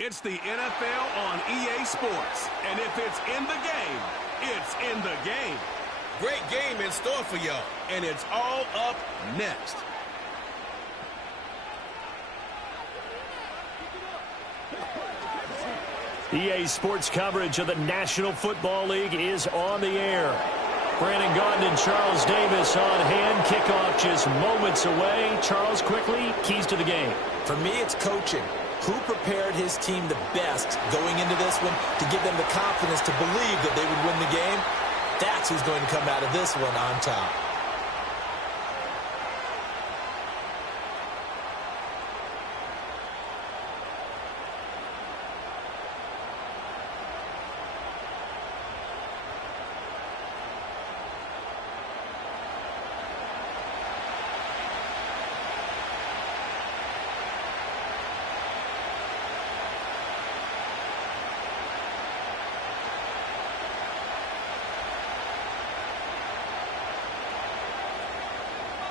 It's the NFL on EA Sports, and if it's in the game, it's in the game. Great game in store for y'all, and it's all up next. EA Sports coverage of the National Football League is on the air. Brandon Gaudin and Charles Davis on hand. Kickoff just moments away. Charles, quickly, keys to the game. For me, it's coaching. Who prepared his team the best going into this one to give them the confidence to believe that they would win the game? That's who's going to come out of this one on top.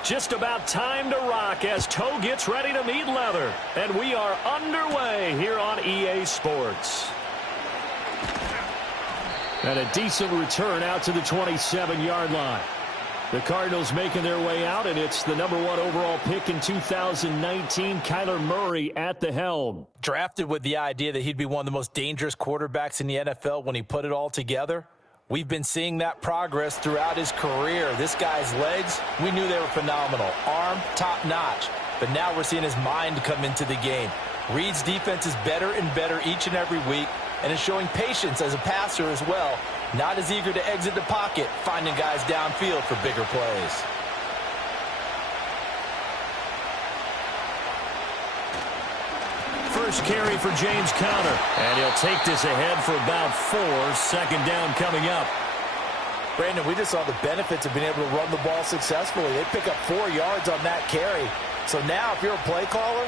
Just about time to rock as toe gets ready to meet leather. And we are underway here on EA Sports. And a decent return out to the 27-yard line. The Cardinals making their way out, and it's the #1 overall pick in 2019, Kyler Murray at the helm. Drafted with the idea that he'd be one of the most dangerous quarterbacks in the NFL when he put it all together. We've been seeing that progress throughout his career. This guy's legs, we knew they were phenomenal. Arm, top-notch. But now we're seeing his mind come into the game. Reed's defense is better and better each and every week, and is showing patience as a passer as well. Not as eager to exit the pocket, finding guys downfield for bigger plays. First carry for James Conner. And he'll take this ahead for about 4. Second down coming up. Brandon, we just saw the benefits of being able to run the ball successfully. They pick up 4 yards on that carry. So now if you're a play caller,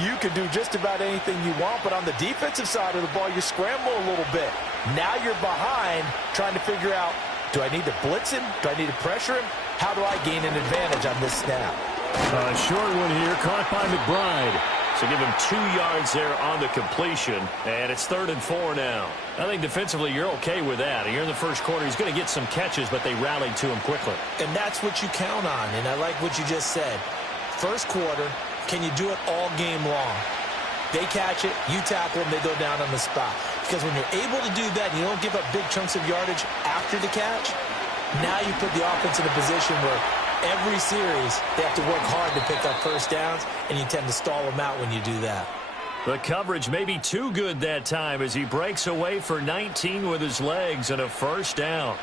you can do just about anything you want. But on the defensive side of the ball, you scramble a little bit. Now you're behind trying to figure out, do I need to blitz him? Do I need to pressure him? How do I gain an advantage on this snap? A short one here, caught by McBride. So give him 2 yards there on the completion, and it's 3rd and 4 now. I think defensively you're okay with that. Here in the first quarter, he's going to get some catches, but they rallied to him quickly. And that's what you count on, and I like what you just said. First quarter, can you do it all game long? They catch it, you tackle them, they go down on the spot. Because when you're able to do that and you don't give up big chunks of yardage after the catch, now you put the offense in a position where every series, they have to work hard to pick up first downs, and you tend to stall them out when you do that. The coverage may be too good that time as he breaks away for 19 with his legs and a first down.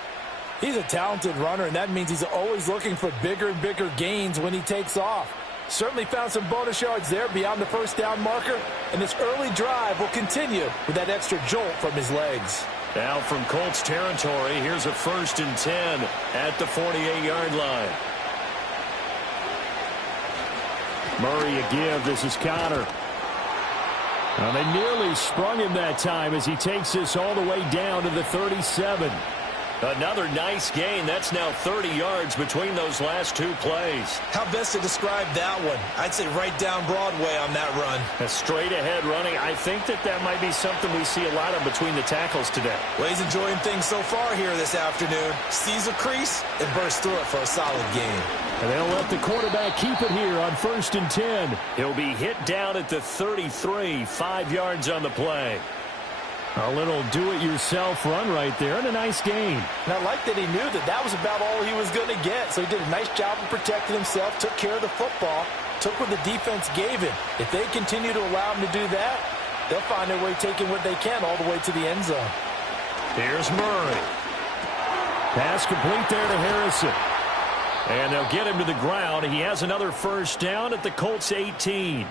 He's a talented runner, and that means he's always looking for bigger and bigger gains when he takes off. Certainly found some bonus yards there beyond the first down marker, and this early drive will continue with that extra jolt from his legs. Now from Colts territory, here's a 1st and 10 at the 48-yard line. Murray a give. This is Conner. They nearly sprung him that time as he takes this all the way down to the 37. Another nice gain. That's now 30 yards between those last 2 plays. How best to describe that one? I'd say right down Broadway on that run. A straight ahead running. I think that might be something we see a lot of between the tackles today. Well, he's enjoying things so far here this afternoon. Sees a crease and bursts through it for a solid gain. And they'll let the quarterback keep it here on 1st and 10. He'll be hit down at the 33, 5 yards on the play. A little do-it-yourself run right there, and a nice gain. And I like that he knew that was about all he was going to get. So he did a nice job of protecting himself, took care of the football, took what the defense gave him. If they continue to allow him to do that, they'll find their way taking what they can all the way to the end zone. Here's Murray. Pass complete there to Harrison. And they'll get him to the ground. He has another first down at the Colts 18.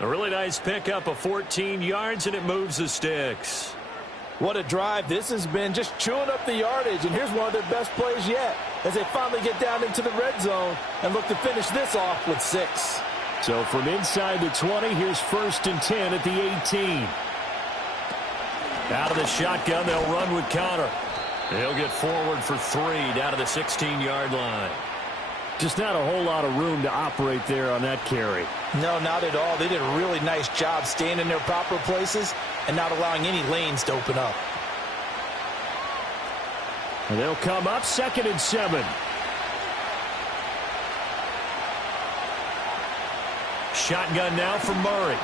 A really nice pickup of 14 yards, and it moves the sticks. What a drive this has been, just chewing up the yardage. And here's one of their best plays yet as they finally get down into the red zone and look to finish this off with 6. So from inside the 20, here's 1st and 10 at the 18. Out of the shotgun, they'll run with Conner. They'll get forward for 3 down to the 16-yard line. Just not a whole lot of room to operate there on that carry. No, not at all. They did a really nice job staying in their proper places and not allowing any lanes to open up. And they'll come up 2nd and 7. Shotgun now for Murray.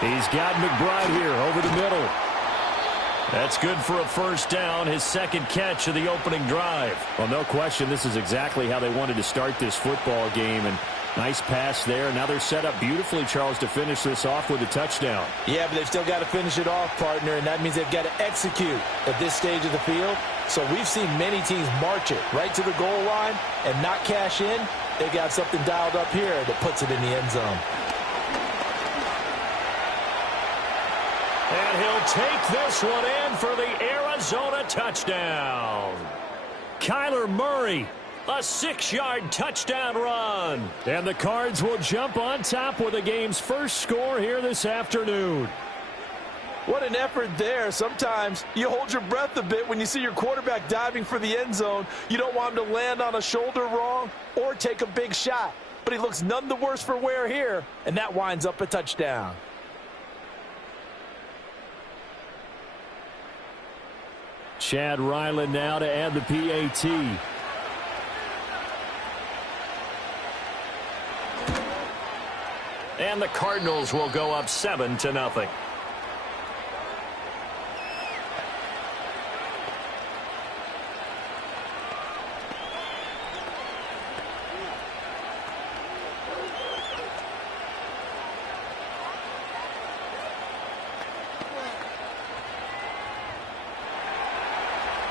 He's got McBride here over the middle. That's good for a first down, his 2nd catch of the opening drive. Well, no question, this is exactly how they wanted to start this football game. And nice pass there. Now they're set up beautifully, Charles, to finish this off with a touchdown. Yeah, but they've still got to finish it off, partner, and that means they've got to execute at this stage of the field. So we've seen many teams march it right to the goal line and not cash in. They've got something dialed up here that puts it in the end zone. And he'll take this one in for the Arizona touchdown. Kyler Murray, a 6-yard touchdown run. And the Cards will jump on top with the game's first score here this afternoon. What an effort there. Sometimes you hold your breath a bit when you see your quarterback diving for the end zone. You don't want him to land on a shoulder wrong or take a big shot. But he looks none the worse for wear here, and that winds up a touchdown. Chad Ryland now to add the PAT. And the Cardinals will go up 7-0.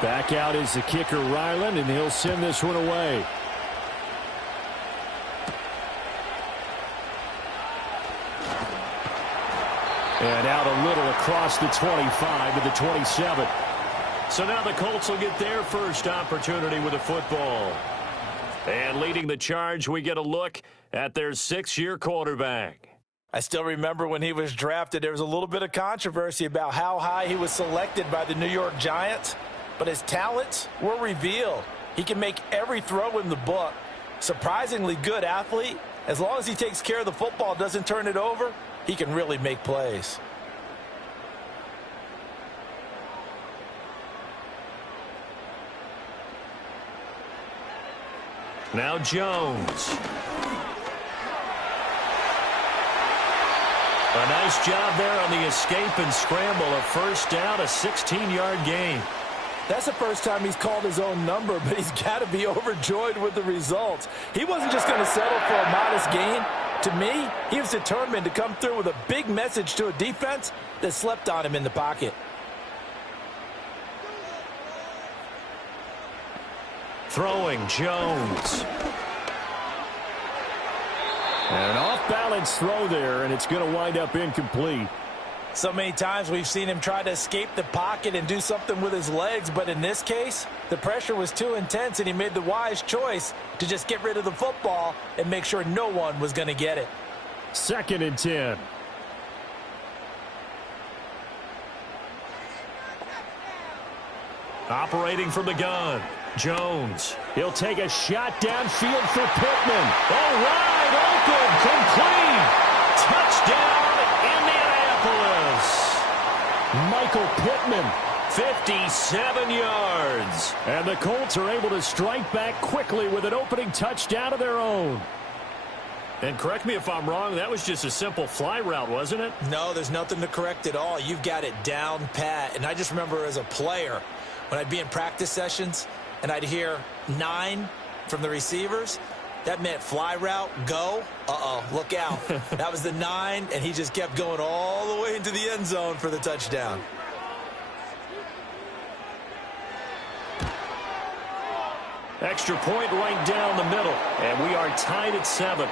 Back out is the kicker, Ryland, and he'll send this one away. And out a little across the 25 to the 27. So now the Colts will get their first opportunity with the football. And leading the charge, we get a look at their 6-year quarterback. I still remember when he was drafted, there was a little bit of controversy about how high he was selected by the New York Giants. But his talents were revealed. He can make every throw in the book. Surprisingly good athlete. As long as he takes care of the football, doesn't turn it over, he can really make plays. Now Jones. A nice job there on the escape and scramble. A first down, a 16-yard gain. That's the first time he's called his own number, but he's got to be overjoyed with the results. He wasn't just going to settle for a modest gain. To me, he was determined to come through with a big message to a defense that slept on him in the pocket. Throwing Jones. And an off-balance throw there, and it's going to wind up incomplete. So many times we've seen him try to escape the pocket and do something with his legs, but in this case, the pressure was too intense, and he made the wise choice to just get rid of the football and make sure no one was going to get it. 2nd and 10. Operating from the gun, Jones. He'll take a shot downfield for Pittman. All right, open, complete. Touchdown, Indianapolis. Michael Pittman, 57 yards. And the Colts are able to strike back quickly with an opening touchdown of their own. And correct me if I'm wrong, that was just a simple fly route, wasn't it? No, there's nothing to correct at all. You've got it down pat. And I just remember as a player, when I'd be in practice sessions and I'd hear 9 from the receivers, that meant fly route, go. Uh-oh, look out. That was the 9, and he just kept going all the way into the end zone for the touchdown. Extra point right down the middle, and we are tied at 7.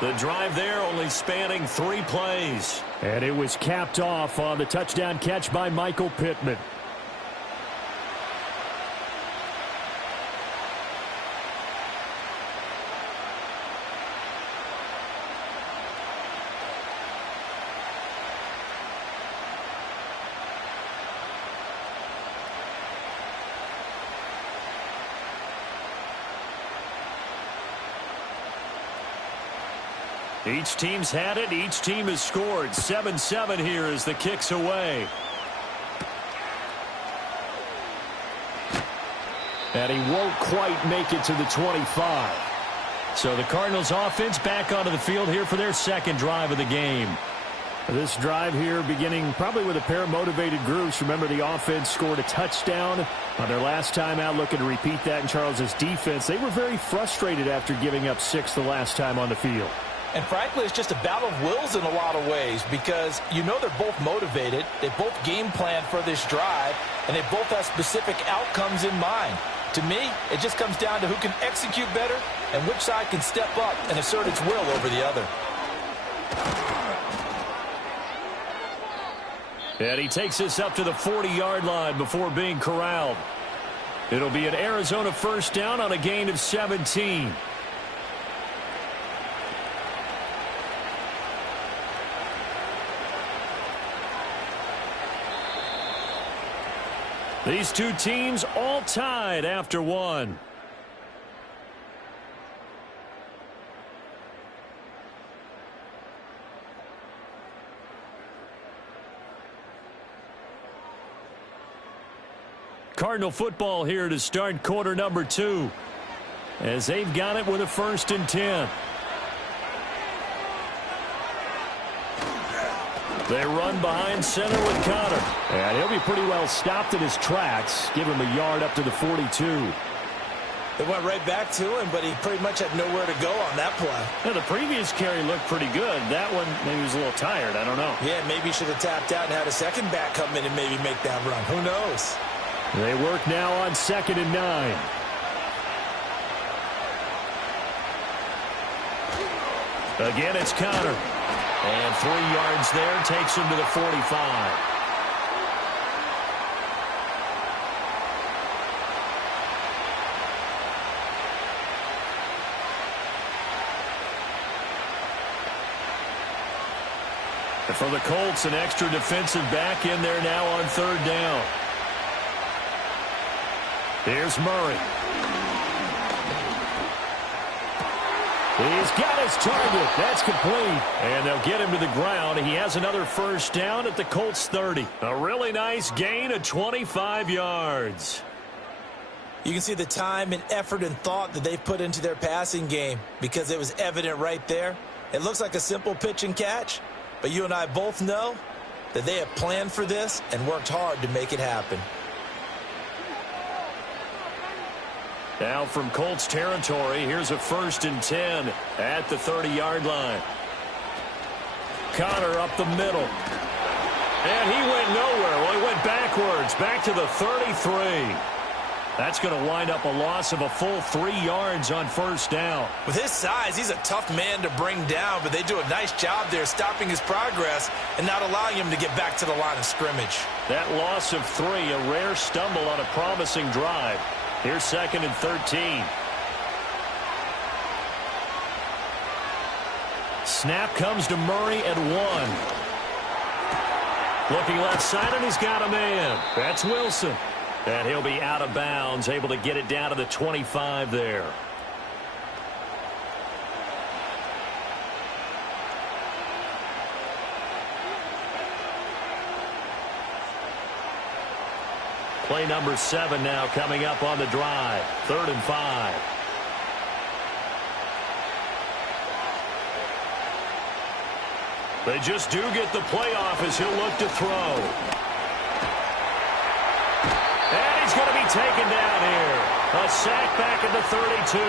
The drive there only spanning 3 plays. And it was capped off on the touchdown catch by Michael Pittman. Each team's had it. Each team has scored. 7-7 here as the kick's away. And he won't quite make it to the 25. So the Cardinals offense back onto the field here for their second drive of the game. This drive here beginning probably with a pair of motivated groups. Remember, the offense scored a touchdown on their last time out, looking to repeat that in Charles's defense. They were very frustrated after giving up 6 the last time on the field. And frankly, it's just a battle of wills in a lot of ways because you know they're both motivated. They both game plan for this drive, and they both have specific outcomes in mind. To me, it just comes down to who can execute better and which side can step up and assert its will over the other. And he takes this up to the 40-yard line before being corralled. It'll be an Arizona first down on a gain of 17. These two teams all tied after one. Cardinal football here to start quarter number 2 as they've got it with a 1st and 10. They run behind center with Connor. And he'll be pretty well stopped in his tracks. Give him a yard up to the 42. They went right back to him, but he pretty much had nowhere to go on that play. Now, the previous carry looked pretty good. That one, maybe he was a little tired. I don't know. Yeah, maybe he should have tapped out and had a second back come in and maybe make that run. Who knows? They work now on 2nd and 9. Again, it's Connor. And 3 yards there takes him to the 45. And for the Colts, an extra defensive back in there now on 3rd down. Here's Murray. He's got his target. That's complete. And they'll get him to the ground. He has another first down at the Colts 30. A really nice gain of 25 yards. You can see the time and effort and thought that they've put into their passing game because it was evident right there. It looks like a simple pitch and catch, but you and I both know that they have planned for this and worked hard to make it happen. Now from Colts territory, here's a 1st and 10 at the 30-yard line. Connor up the middle. And he went nowhere. Well, he went backwards, back to the 33. That's going to wind up a loss of a full 3 yards on 1st down. With his size, he's a tough man to bring down, but they do a nice job there stopping his progress and not allowing him to get back to the line of scrimmage. That loss of 3, a rare stumble on a promising drive. Here's 2nd and 13. Snap comes to Murray at 1. Looking left side, and he's got a man. That's Wilson. And he'll be out of bounds, able to get it down to the 25 there. Play number 7 now coming up on the drive. 3rd and 5. They just do get the playoff as he'll look to throw. And he's going to be taken down here. A sack back at the 32.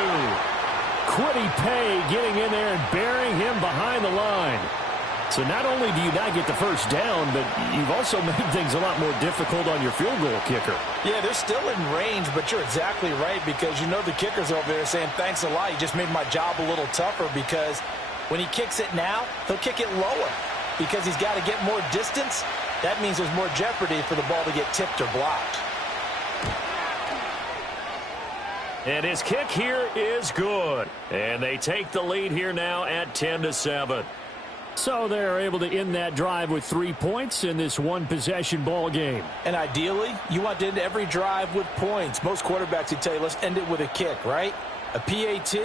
Quiddy Pay getting in there and burying him behind the line. So not only do you not get the first down, but you've also made things a lot more difficult on your field goal kicker. Yeah, they're still in range, but you're exactly right because you know the kicker's over there saying, thanks a lot. You just made my job a little tougher because when he kicks it now, he'll kick it lower because he's got to get more distance. That means there's more jeopardy for the ball to get tipped or blocked. And his kick here is good. And they take the lead here now at 10-7. So they're able to end that drive with 3 points in this one-possession ball game. And ideally, you want to end every drive with points. Most quarterbacks would tell you, let's end it with a kick, right? A PAT,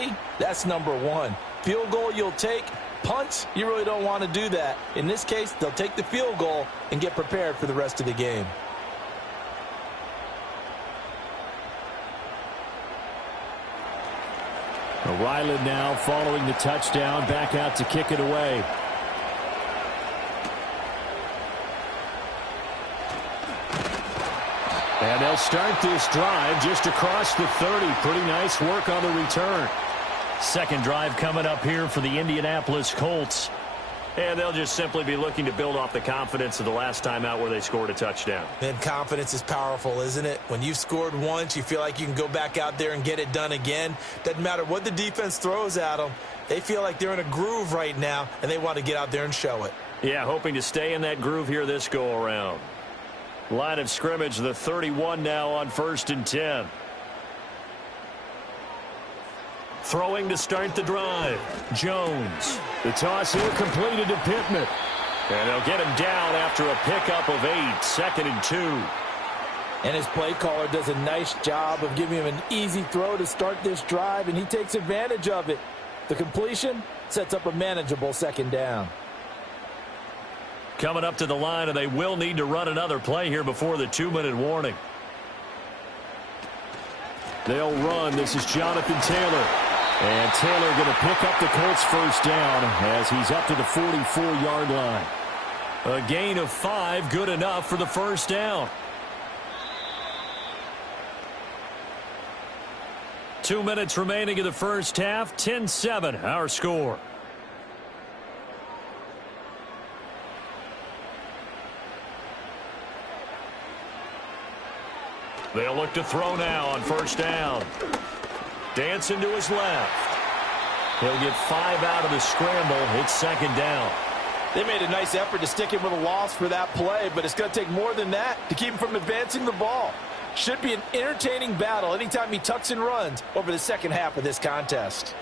that's number 1. Field goal you'll take, punts, you really don't want to do that. In this case, they'll take the field goal and get prepared for the rest of the game. Ryland now following the touchdown, back out to kick it away. And they'll start this drive just across the 30. Pretty nice work on the return. Second drive coming up here for the Indianapolis Colts. And they'll just simply be looking to build off the confidence of the last time out where they scored a touchdown. And confidence is powerful, isn't it? When you've scored once, you feel like you can go back out there and get it done again. Doesn't matter what the defense throws at them. They feel like they're in a groove right now, and they want to get out there and show it. Yeah, hoping to stay in that groove here this go-around. Line of scrimmage, the 31 now on 1st and 10. Throwing to start the drive. Jones. The toss here completed to Pittman. And they'll get him down after a pickup of 8. 2nd and 2. And his play caller does a nice job of giving him an easy throw to start this drive, and he takes advantage of it. The completion sets up a manageable 2nd down. Coming up to the line, and they will need to run another play here before the 2-minute warning. They'll run. This is Jonathan Taylor. And Taylor going to pick up the Colts' first down as he's up to the 44-yard line. A gain of 5, good enough for the first down. 2 minutes remaining in the first half. 10-7, our score. They'll look to throw now on first down. Dancing to his left. He'll get 5 out of the scramble. It's 2nd down. They made a nice effort to stick him with a loss for that play, but it's going to take more than that to keep him from advancing the ball. Should be an entertaining battle anytime he tucks and runs over the second half of this contest.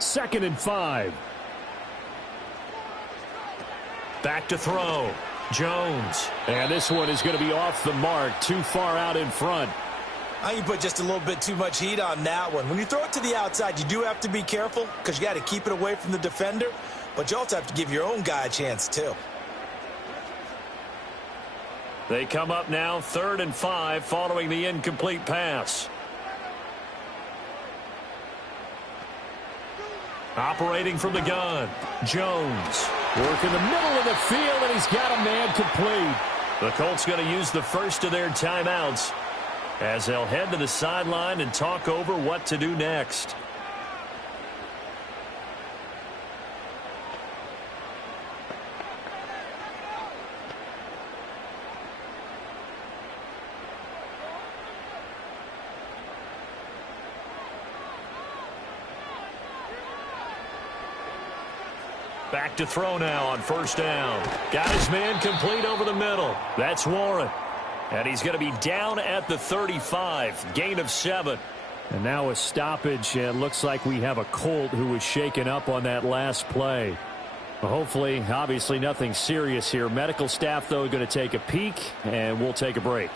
2nd and 5. Back to throw. Jones. And this one is going to be off the mark. Too far out in front. I can put just a little bit too much heat on that one. When you throw it to the outside, you do have to be careful because you got to keep it away from the defender, but you also have to give your own guy a chance too. They come up now 3rd and 5 following the incomplete pass. Operating from the gun. Jones. Working the middle of the field, and he's got a man complete. The Colts going to use the first of their timeouts as they'll head to the sideline and talk over what to do next. Back to throw now on first down. Got his man complete over the middle. That's Warren. And he's going to be down at the 35. Gain of 7. And now a stoppage. It looks like we have a Colt who was shaken up on that last play. Hopefully, obviously nothing serious here. Medical staff, though, going to take a peek, and we'll take a break.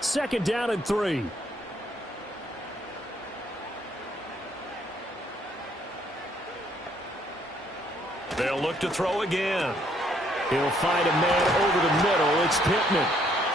Second down and 3. They'll look to throw again. He'll find a man over the middle. It's Pittman.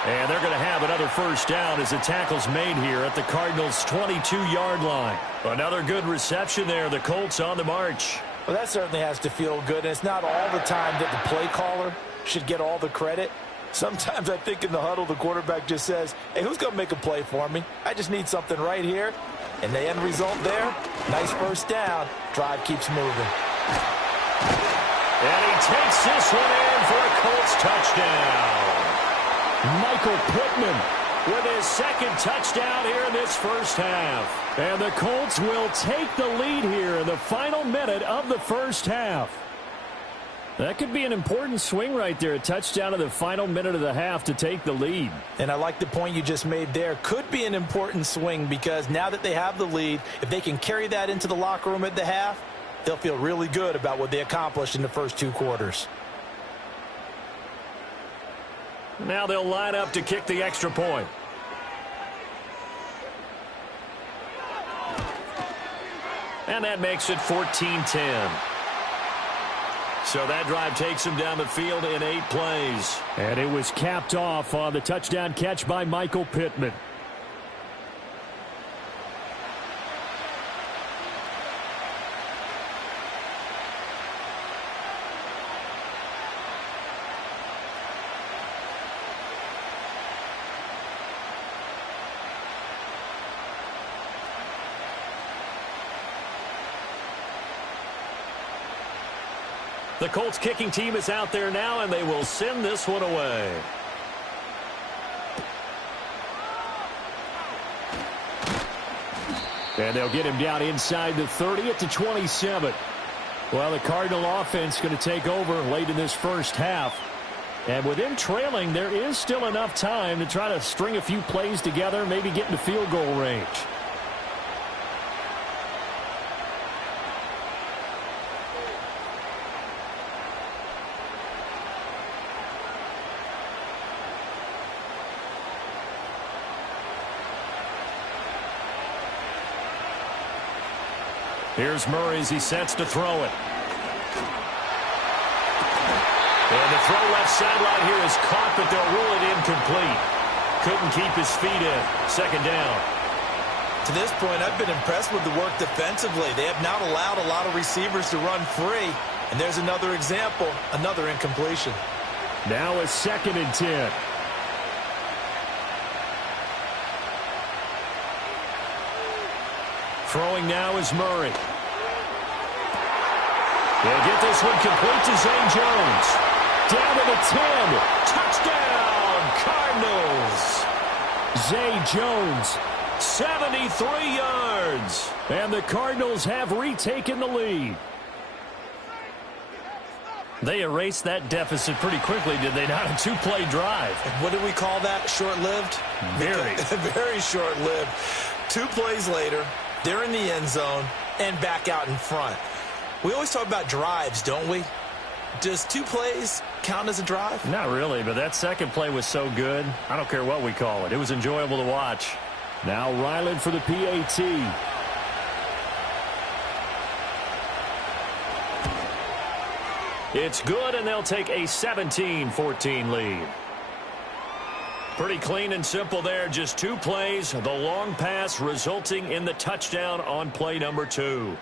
And they're going to have another first down as the tackle's made here at the Cardinals' 22-yard line. Another good reception there. The Colts on the march. Well, that certainly has to feel good. And it's not all the time that the play caller should get all the credit. Sometimes I think in the huddle, the quarterback just says, hey, who's going to make a play for me? I just need something right here. And the end result there, nice first down. Drive keeps moving. And he takes this one in for a Colts touchdown. Michael Pittman with his second touchdown here in this first half. And the Colts will take the lead here in the final minute of the first half. That could be an important swing right there. A touchdown in the final minute of the half to take the lead. And I like the point you just made there. Could be an important swing because now that they have the lead, if they can carry that into the locker room at the half, they'll feel really good about what they accomplished in the first 2 quarters. Now they'll line up to kick the extra point. And that makes it 14-10. So that drive takes him down the field in 8 plays. And it was capped off on the touchdown catch by Michael Pittman. The Colts kicking team is out there now, and they will send this one away. And they'll get him down inside the 30 at the 27. Well, the Cardinal offense going to take over late in this first half. And with them trailing, there is still enough time to try to string a few plays together, maybe get into field goal range. Here's Murray as he sets to throw it. And the throw left sideline here is caught, but they'll rule it incomplete. Couldn't keep his feet in. Second down. To this point, I've been impressed with the work defensively. They have not allowed a lot of receivers to run free. And there's another example, another incompletion. Now a 2nd and 10. Throwing now is Murray. They'll get this one complete to Zay Jones. Down to the 10. Touchdown, Cardinals. Zay Jones, 73 yards. And the Cardinals have retaken the lead. They erased that deficit pretty quickly, did they not? A 2-play drive. What do we call that? Short-lived? Very. Very short-lived. 2 plays later, they're in the end zone and back out in front. We always talk about drives, don't we? Does 2 plays count as a drive? Not really, but that second play was so good. I don't care what we call it. It was enjoyable to watch. Now Ryland for the PAT. It's good, and they'll take a 17-14 lead. Pretty clean and simple there. Just 2 plays. The long pass resulting in the touchdown on play number 2.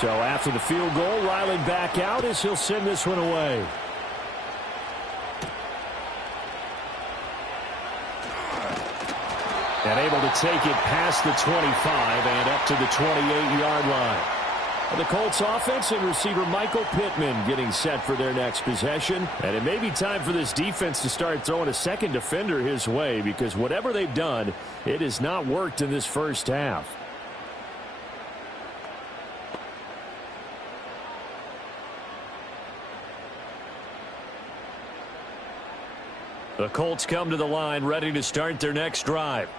So after the field goal, Riley back out as he'll send this one away. And able to take it past the 25 and up to the 28-yard line. And the Colts offense and receiver Michael Pittman getting set for their next possession. And it may be time for this defense to start throwing a second defender his way, because whatever they've done, it has not worked in this first half. The Colts come to the line ready to start their next drive.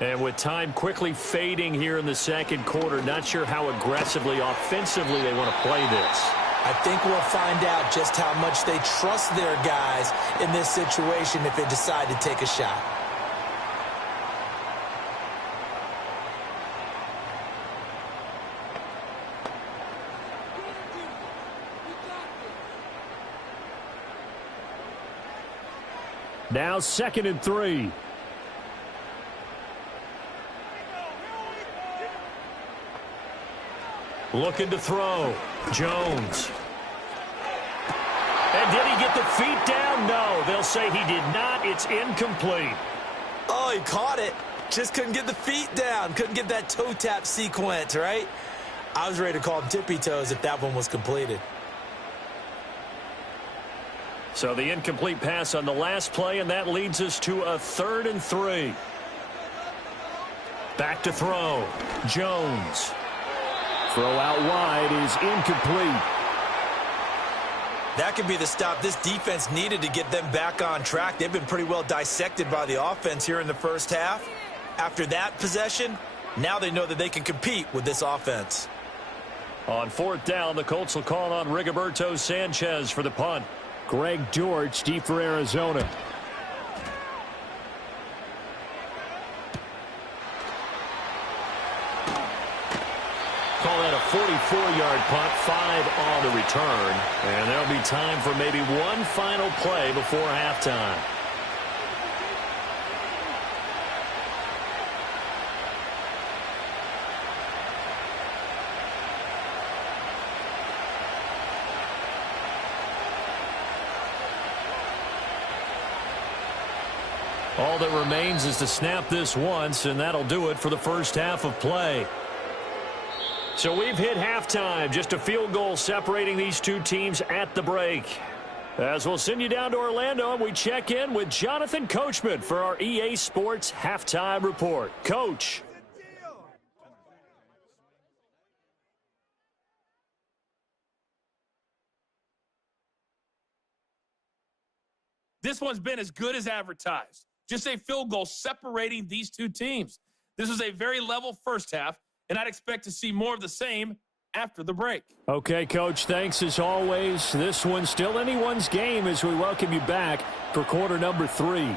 And with time quickly fading here in the second quarter, not sure how aggressively, offensively they want to play this. I think we'll find out just how much they trust their guys in this situation if they decide to take a shot. Now 2nd and 3. Looking to throw. Jones. And did he get the feet down? No. They'll say he did not. It's incomplete. Oh, he caught it. Just couldn't get the feet down. Couldn't get that toe tap sequence, right? I was ready to call him tippy toes if that one was completed. So the incomplete pass on the last play, and that leads us to a 3rd and 3. Back to throw. Jones. Throw out wide is incomplete. That could be the stop this defense needed to get them back on track. They've been pretty well dissected by the offense here in the first half. After that possession, now they know that they can compete with this offense. On 4th down, the Colts will call on Rigoberto Sanchez for the punt. Greg George deep for Arizona. Call that a 44-yard punt, 5 on the return. And there'll be time for maybe one final play before halftime. All that remains is to snap this once, and that'll do it for the first half of play. So we've hit halftime, just a field goal separating these two teams at the break. As we'll send you down to Orlando, we check in with Jonathan Coachman for our EA Sports Halftime Report. Coach. This one's been as good as advertised. Just a field goal separating these two teams. This was a very level first half, and I'd expect to see more of the same after the break. Okay, Coach, thanks as always. This one's still anyone's game as we welcome you back for quarter number 3.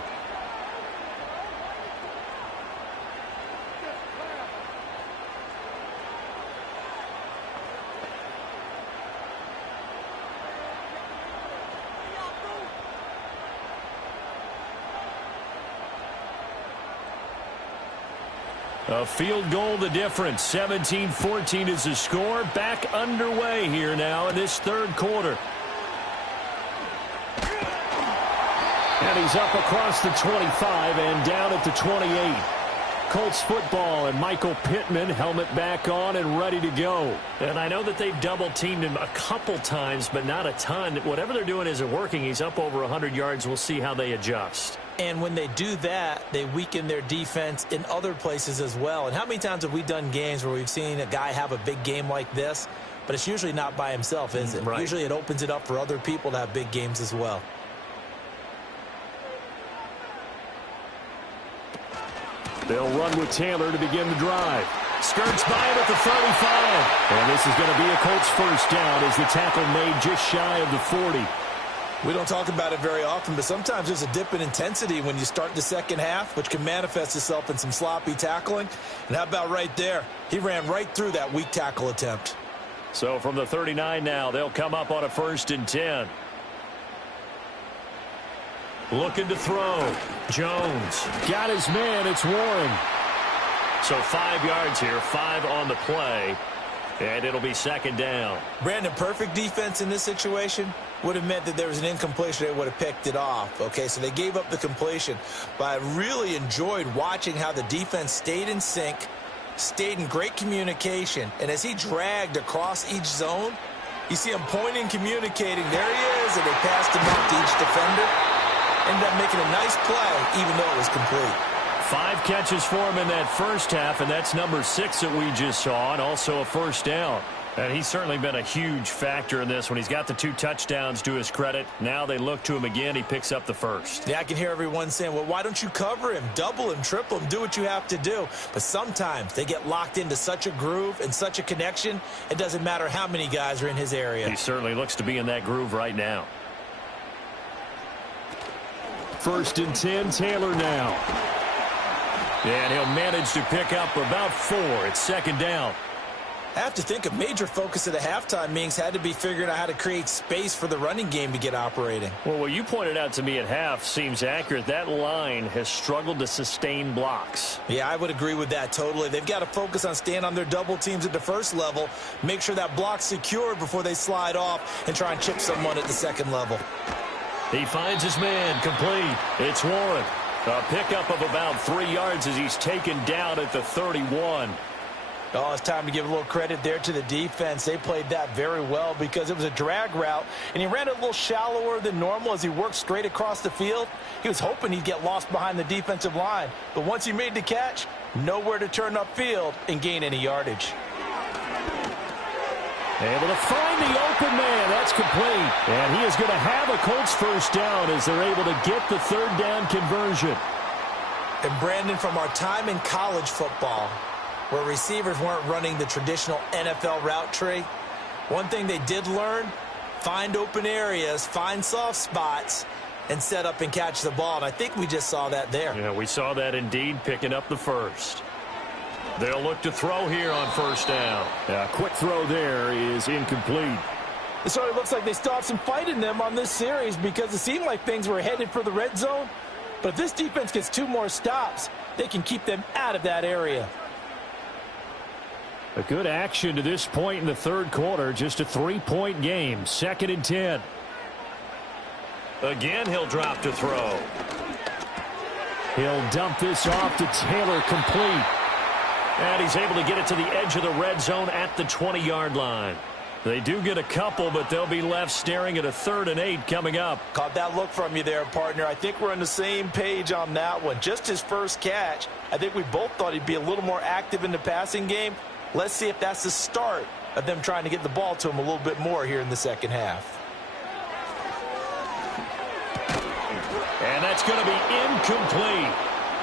A field goal the difference. 17-14 is the score. Back underway here now in this 3rd quarter. And he's up across the 25 and down at the 28. Colts football and Michael Pittman, helmet back on and ready to go. And I know that they've double-teamed him a couple times, but not a ton. Whatever they're doing isn't working. He's up over 100 yards. We'll see how they adjust. And when they do that, they weaken their defense in other places as well. And how many times have we done games where we've seen a guy have a big game like this, but it's usually not by himself, is it? Right. Usually it opens it up for other people to have big games as well. They'll run with Taylor to begin the drive. Skirts by him at the 35. And this is going to be a Colts first down as the tackle made just shy of the 40. We don't talk about it very often, but sometimes there's a dip in intensity when you start the second half, which can manifest itself in some sloppy tackling. And how about right there? He ran right through that weak tackle attempt. So from the 39 now, they'll come up on a 1st and 10. Looking to throw. Jones. Got his man. It's Warren. So 5 yards here, 5 on the play. And it'll be 2nd down. Brandon, perfect defense in this situation would have meant that there was an incompletion. They would have picked it off. Okay, so they gave up the completion. But I really enjoyed watching how the defense stayed in sync, stayed in great communication. And as he dragged across each zone, you see him pointing, communicating. There he is, and they passed him out to each defender. Ended up making a nice play, even though it was complete. 5 catches for him in that first half, and that's number 6 that we just saw, and also a first down. And he's certainly been a huge factor in this when he's got the 2 touchdowns to his credit. Now they look to him again. He picks up the first. Yeah, I can hear everyone saying, well, why don't you cover him, double him, triple him, do what you have to do. But sometimes they get locked into such a groove and such a connection, it doesn't matter how many guys are in his area. He certainly looks to be in that groove right now. 1st and 10, Taylor now. And he'll manage to pick up about 4. It's 2nd down. I have to think a major focus of the halftime meetings had to be figuring out how to create space for the running game to get operating. Well, what you pointed out to me at half seems accurate. That line has struggled to sustain blocks. Yeah, I would agree with that totally. They've got to focus on staying on their double teams at the first level, make sure that block's secured before they slide off and try and chip someone at the second level. He finds his man, complete. It's Warren. A pickup of about 3 yards as he's taken down at the 31. Oh, it's time to give a little credit there to the defense. They played that very well because it was a drag route, and he ran it a little shallower than normal as he worked straight across the field. He was hoping he'd get lost behind the defensive line, but once he made the catch, nowhere to turn upfield and gain any yardage. Able to find the open man. That's complete. And he is going to have a Colts first down as they're able to get the third down conversion. And Brandon, from our time in college football, where receivers weren't running the traditional NFL route tree, one thing they did learn, find open areas, find soft spots, and set up and catch the ball. And I think we just saw that there. Yeah, we saw that indeed, picking up the first. They'll look to throw here on first down. A quick throw there is incomplete. It sort of looks like they still have some fight in them on this series because it seemed like things were headed for the red zone. But if this defense gets 2 more stops, they can keep them out of that area. A good action to this point in the third quarter. Just a 3-point game. 2nd and 10. Again, he'll drop to throw. He'll dump this off to Taylor, complete. And he's able to get it to the edge of the red zone at the 20-yard line. They do get a couple, but they'll be left staring at a 3rd and 8 coming up. Caught that look from you there, partner. I think we're on the same page on that one. Just his first catch. I think we both thought he'd be a little more active in the passing game. Let's see if that's the start of them trying to get the ball to him a little bit more here in the second half. And that's going to be incomplete.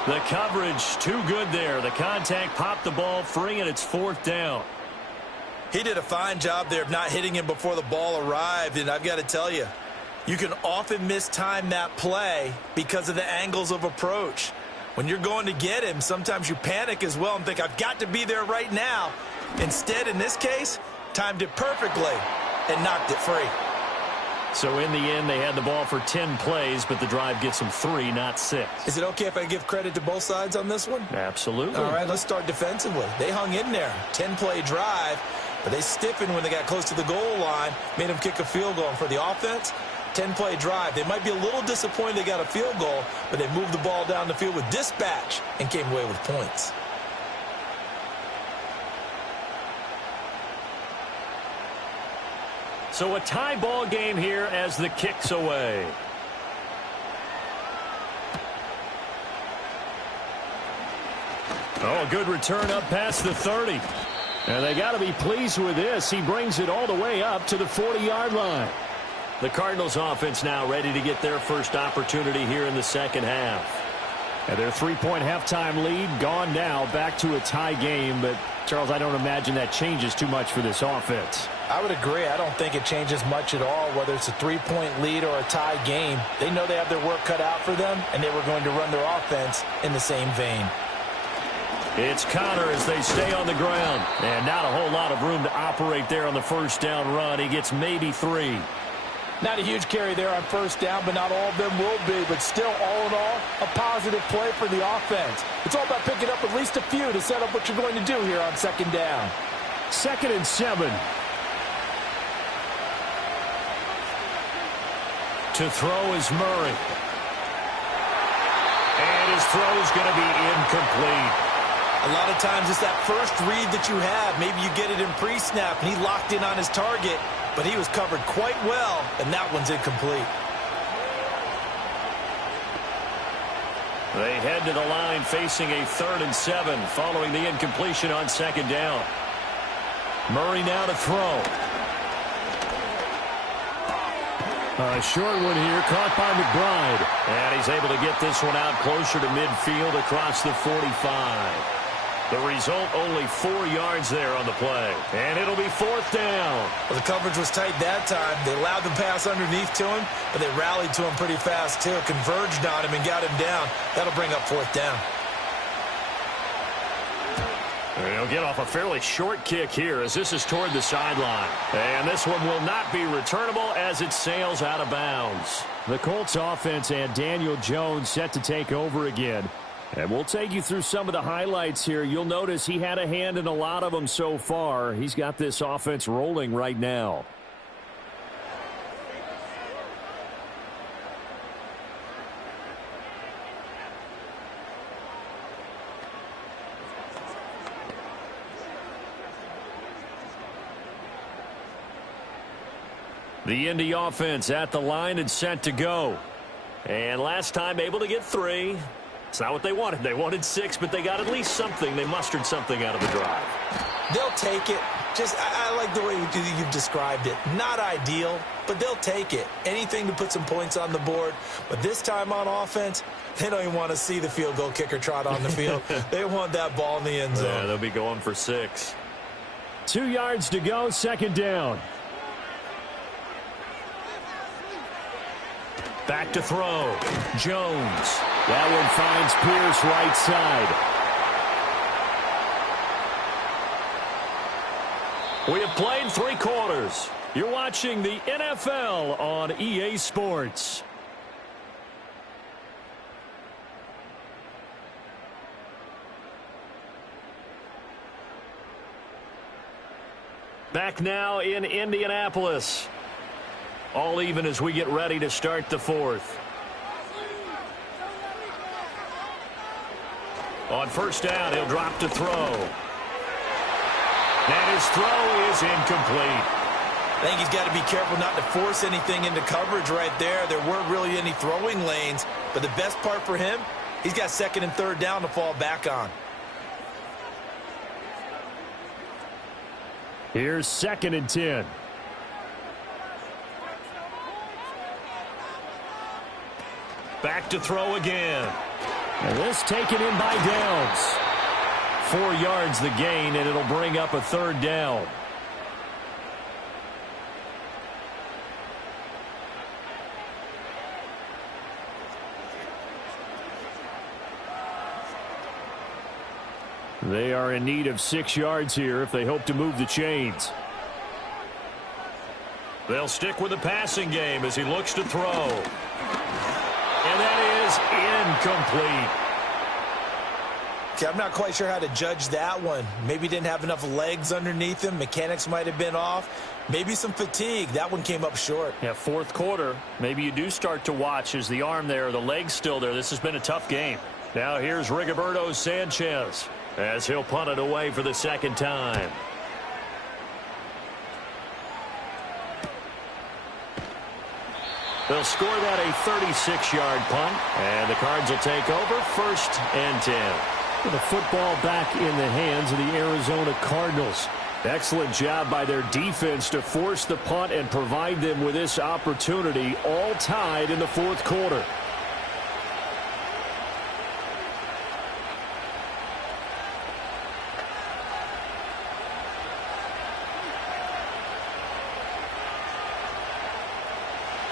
The coverage too good there. The contact popped the ball free, and it's 4th down. He did a fine job there of not hitting him before the ball arrived, and I've got to tell you, you can often mistime that play because of the angles of approach. When you're going to get him, sometimes you panic as well and think, I've got to be there right now. Instead, in this case, timed it perfectly and knocked it free. So in the end, they had the ball for 10 plays, but the drive gets them 3, not 6. Is it okay if I give credit to both sides on this one? Absolutely. All right, let's start defensively. They hung in there. 10-play drive, but they stiffened when they got close to the goal line, made them kick a field goal. And for the offense, 10-play drive. They might be a little disappointed they got a field goal, but they moved the ball down the field with dispatch and came away with points. So a tie ball game here as the kick's away. Oh, a good return up past the 30. And they got to be pleased with this. He brings it all the way up to the 40-yard line. The Cardinals offense now ready to get their first opportunity here in the second half. And their 3-point halftime lead gone now, back to a tie game. But, Charles, I don't imagine that changes too much for this offense. I would agree. I don't think it changes much at all, whether it's a 3-point lead or a tie game. They know they have their work cut out for them, and they were going to run their offense in the same vein. It's Connor as they stay on the ground. And not a whole lot of room to operate there on the first down run. He gets maybe 3. Not a huge carry there on first down, but not all of them will be. But still, all in all, a positive play for the offense. It's all about picking up at least a few to set up what you're going to do here on second down. 2nd and 7. To throw is Murray. And his throw is going to be incomplete. A lot of times it's that first read that you have. Maybe you get it in pre-snap, and he locked in on his target, but he was covered quite well, and that one's incomplete. They head to the line facing a 3rd and 7 following the incompletion on second down. Murray now to throw. A short one here, caught by McBride. And he's able to get this one out closer to midfield across the 45. The result, only 4 yards there on the play. And it'll be 4th down. Well, the coverage was tight that time. They allowed the pass underneath to him, but they rallied to him pretty fast, too. Converged on him and got him down. That'll bring up 4th down. He'll get off a fairly short kick here as this is toward the sideline. And this one will not be returnable as it sails out of bounds. The Colts offense and Daniel Jones set to take over again. And we'll take you through some of the highlights here. You'll notice he had a hand in a lot of them so far. He's got this offense rolling right now. The Indy offense at the line and set to go. And last time able to get 3. It's not what they wanted. They wanted 6, but they got at least something. They mustered something out of the drive. They'll take it. I like the way you've described it. Not ideal, but they'll take it. Anything to put some points on the board. But this time on offense, they don't even want to see the field goal kicker trot on the field. They want that ball in the end zone. Yeah, they'll be going for 6. 2 yards to go, second down. Back to throw. Jones. That one finds Pierce right side. We have played 3 quarters. You're watching the NFL on EA Sports. Back now in Indianapolis. All even as we get ready to start the 4th. On first down, he'll drop to throw. And his throw is incomplete. I think he's got to be careful not to force anything into coverage right there. There weren't really any throwing lanes, but the best part for him, he's got second and third down to fall back on. Here's second and 10. Back to throw again. And this taken in by Downs. 4 yards the gain, and it'll bring up a third down. They are in need of 6 yards here if they hope to move the chains. They'll stick with the passing game as he looks to throw. And that is incomplete. Okay, I'm not quite sure how to judge that one. Maybe didn't have enough legs underneath him. Mechanics might have been off. Maybe some fatigue. That one came up short. Yeah, 4th quarter. Maybe you do start to watch as the arm there, the leg's still there. This has been a tough game. Now here's Rigoberto Sanchez as he'll punt it away for the second time. They'll score that a 36-yard punt, and the Cards will take over 1st and 10. With the football back in the hands of the Arizona Cardinals. Excellent job by their defense to force the punt and provide them with this opportunity, all tied in the 4th quarter.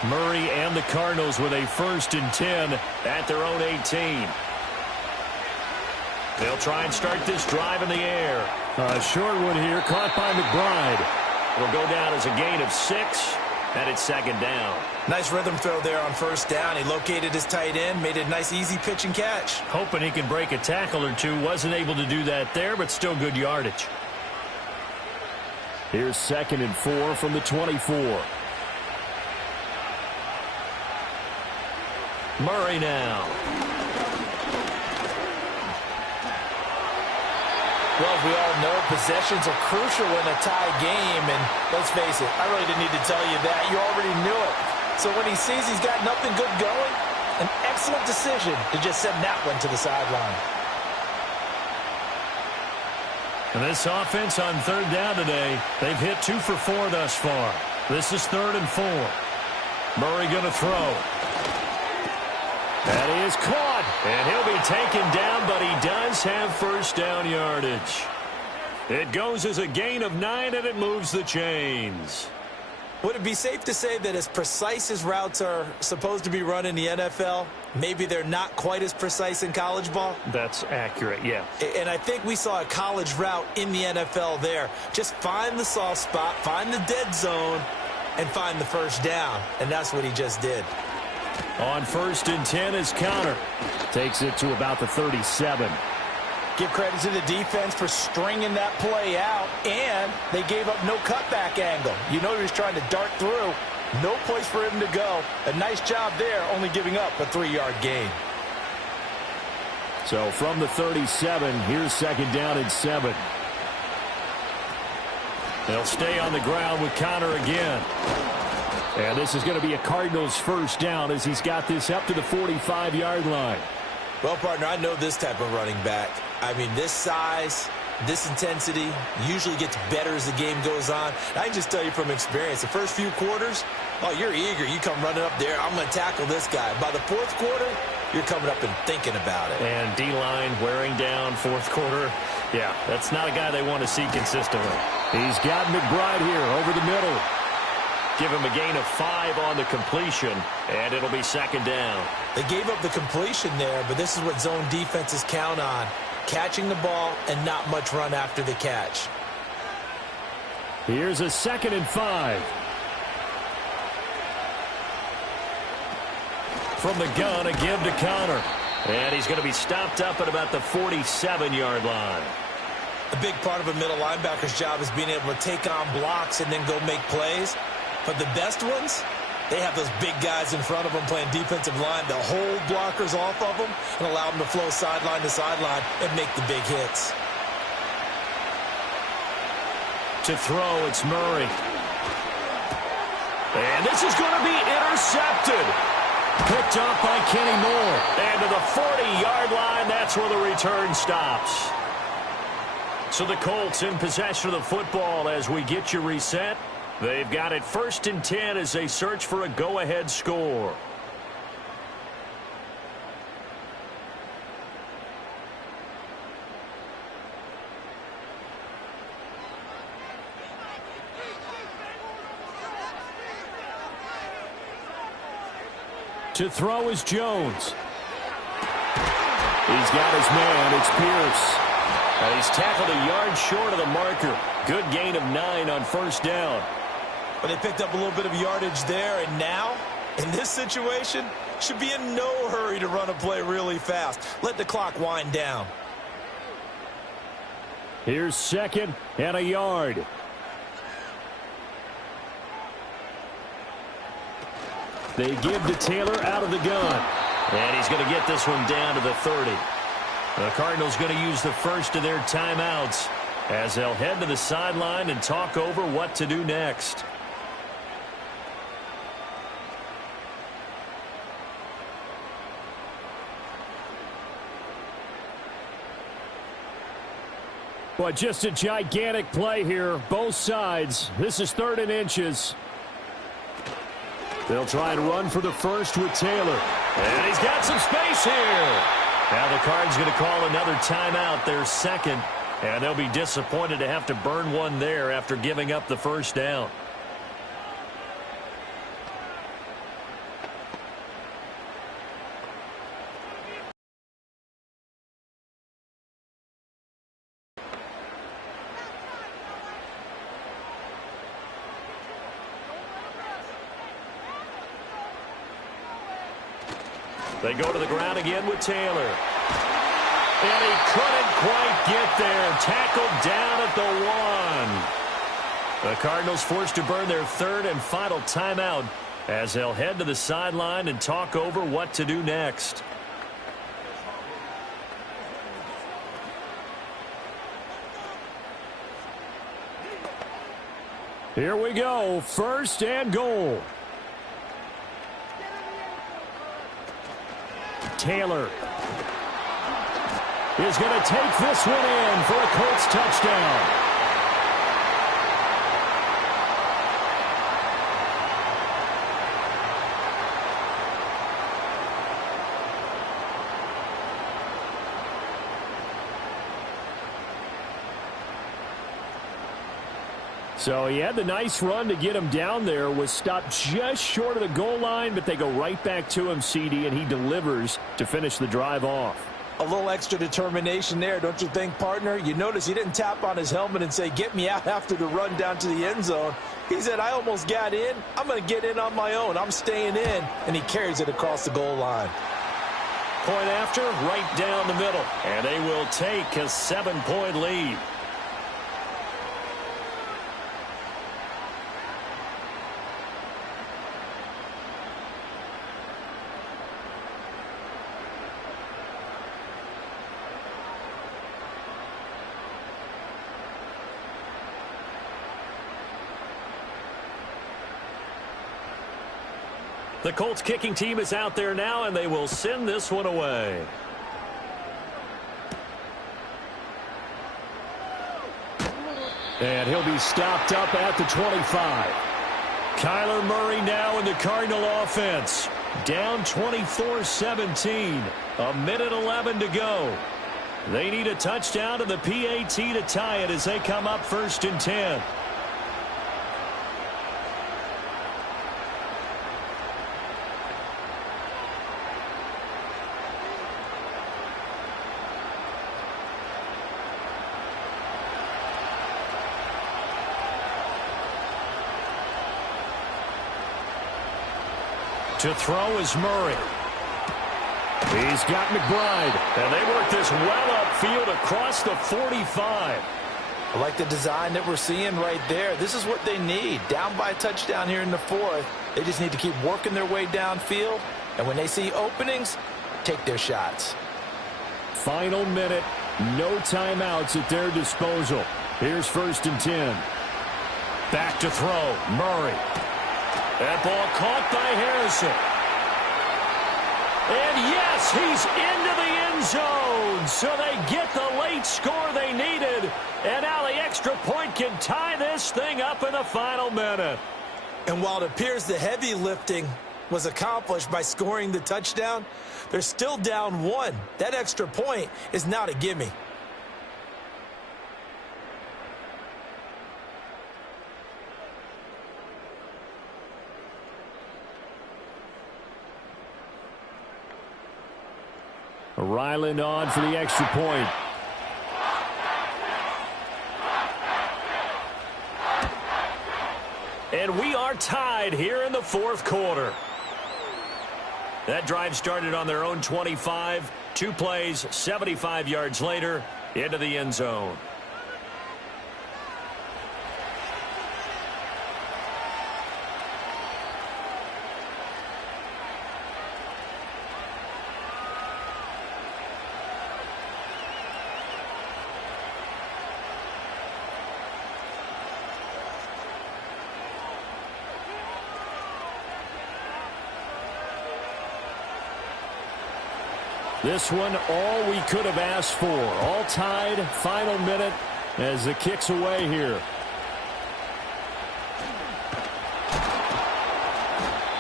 Murray and the Cardinals with a 1st and 10 at their own 18. They'll try and start this drive in the air. A short one here, caught by McBride. Will go down as a gain of 6, and it's second down. Nice rhythm throw there on first down. He located his tight end, made it a nice easy pitch and catch. Hoping he can break a tackle or two. Wasn't able to do that there, but still good yardage. Here's 2nd and 4 from the 24. Murray now. Well, as we all know, possessions are crucial in a tie game, and let's face it, I really didn't need to tell you that. You already knew it. So when he sees he's got nothing good going, an excellent decision to just send that one to the sideline. And this offense on third down today, they've hit 2 for 4 thus far. This is 3rd and 4. Murray going to throw. That is caught, and he'll be taken down, but he does have first down yardage. It goes as a gain of 9, and it moves the chains. Would it be safe to say that as precise as routes are supposed to be run in the NFL, maybe they're not quite as precise in college ball? That's accurate, yeah. And I think we saw a college route in the NFL there. Just find the soft spot, find the dead zone, and find the first down. And that's what he just did. On 1st and 10 is Counter. Takes it to about the 37. Give credit to the defense for stringing that play out, and they gave up no cutback angle. You know he was trying to dart through. No place for him to go. A nice job there, only giving up a 3-yard gain. So from the 37, here's 2nd down and 7. They'll stay on the ground with Counter again. And this is going to be a Cardinals first down as he's got this up to the 45-yard line. Well, partner, I know this type of running back. I mean, this size, this intensity usually gets better as the game goes on. I can just tell you from experience, the first few quarters, oh, you're eager. You come running up there, I'm going to tackle this guy. By the fourth quarter, you're coming up and thinking about it. And D-line wearing down fourth quarter. Yeah, that's not a guy they want to see consistently. He's got McBride here over the middle. Give him a gain of 5 on the completion, and it'll be second down. They gave up the completion there, but this is what zone defenses count on. Catching the ball and not much run after the catch. Here's a 2nd and 5. From the gun, a give to Connor. And he's going to be stopped up at about the 47-yard line. A big part of a middle linebacker's job is being able to take on blocks and then go make plays. But the best ones, they have those big guys in front of them playing defensive line. They'll hold blockers off of them and allow them to flow sideline to sideline and make the big hits. To throw, it's Murray. And this is going to be intercepted. Picked up by Kenny Moore. And to the 40-yard line, that's where the return stops. So the Colts in possession of the football as we get you reset. They've got it 1st and 10 as they search for a go-ahead score. To throw is Jones. He's got his man. It's Pierce. And he's tackled a yard short of the marker. Good gain of 9 on first down. But they picked up a little bit of yardage there, and now, in this situation, should be in no hurry to run a play really fast. Let the clock wind down. Here's 2nd and a yard. They give to Taylor out of the gun. And he's going to get this one down to the 30. The Cardinals going to use the first of their timeouts as they'll head to the sideline and talk over what to do next. But just a gigantic play here, both sides. This is 3rd and inches. They'll try and run for the first with Taylor. And he's got some space here. Now the Cards going to call another timeout, their 2nd. And they'll be disappointed to have to burn one there after giving up the first down. They go to the ground again with Taylor. And he couldn't quite get there. Tackled down at the 1. The Cardinals forced to burn their 3rd and final timeout as they'll head to the sideline and talk over what to do next. Here we go. 1st and goal. Taylor is going to take this one in for a Colts touchdown. So he had the nice run to get him down there, was stopped just short of the goal line, but they go right back to him, CD, and he delivers to finish the drive off. A little extra determination there, don't you think, partner? You notice he didn't tap on his helmet and say, get me out after the run down to the end zone. He said, I almost got in. I'm going to get in on my own. I'm staying in. And he carries it across the goal line. Point after, right down the middle. And they will take a 7-point lead. The Colts kicking team is out there now, and they will send this one away. And he'll be stopped up at the 25. Kyler Murray now in the Cardinal offense. Down 24-17. A minute 11 to go. They need a touchdown to the PAT to tie it as they come up 1st and 10. To throw is Murray. He's got McBride. And they work this well upfield across the 45. I like the design that we're seeing right there. This is what they need. Down by a touchdown here in the 4th. They just need to keep working their way downfield. And when they see openings, take their shots. Final minute. No timeouts at their disposal. Here's 1st and 10. Back to throw. Murray. That ball caught by Harrison. And yes, he's into the end zone. So they get the late score they needed. And now the extra point can tie this thing up in the final minute. And while it appears the heavy lifting was accomplished by scoring the touchdown, they're still down 1. That extra point is not a gimme. Ryland on for the extra point. And we are tied here in the 4th quarter. That drive started on their own 25. 2 plays, 75 yards later, into the end zone. This one, all we could have asked for. All tied, final minute as the kick's away here.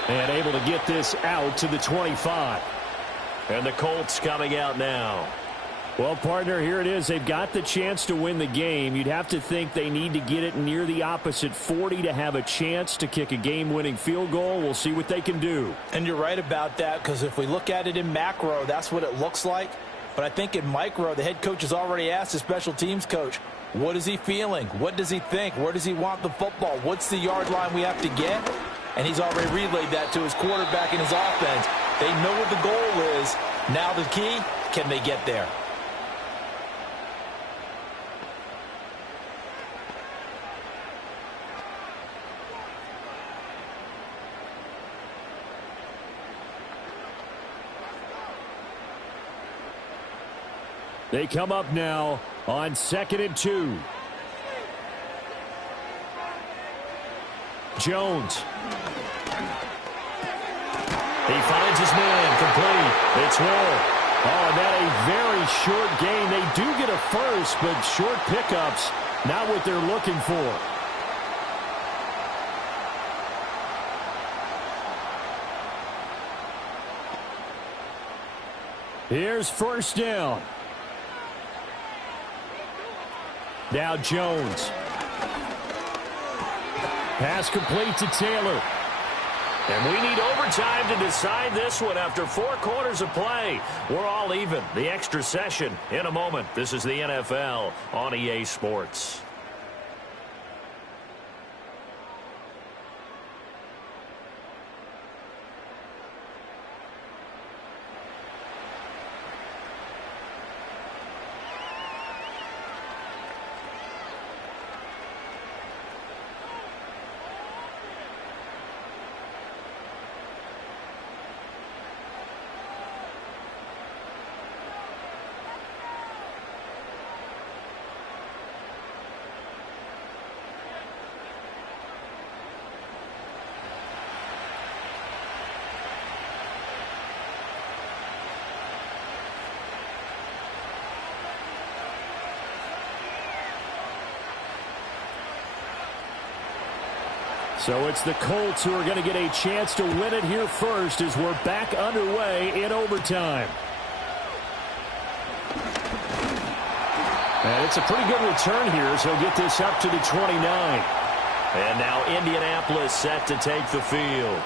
And able to get this out to the 25. And the Colts coming out now. Well, partner, here it is. They've got the chance to win the game. You'd have to think they need to get it near the opposite 40 to have a chance to kick a game-winning field goal. We'll see what they can do. And you're right about that, because if we look at it in macro, that's what it looks like. But I think in micro, the head coach has already asked the special teams coach, what is he feeling? What does he think? Where does he want the football? What's the yard line we have to get? And he's already relayed that to his quarterback and his offense. They know what the goal is. Now the key, can they get there? They come up now on 2nd and 2. Jones. He finds his man, complete. It's Will. Oh, and that a very short gain. They do get a first, but short pickups, not what they're looking for. Here's 1st down. Now Jones. Pass complete to Taylor. And we need overtime to decide this one after 4 quarters of play. We're all even. The extra session in a moment. This is the NFL on EA Sports. So it's the Colts who are going to get a chance to win it here first as we're back underway in overtime. And it's a pretty good return here, so he'll get this up to the 29. And now Indianapolis set to take the field.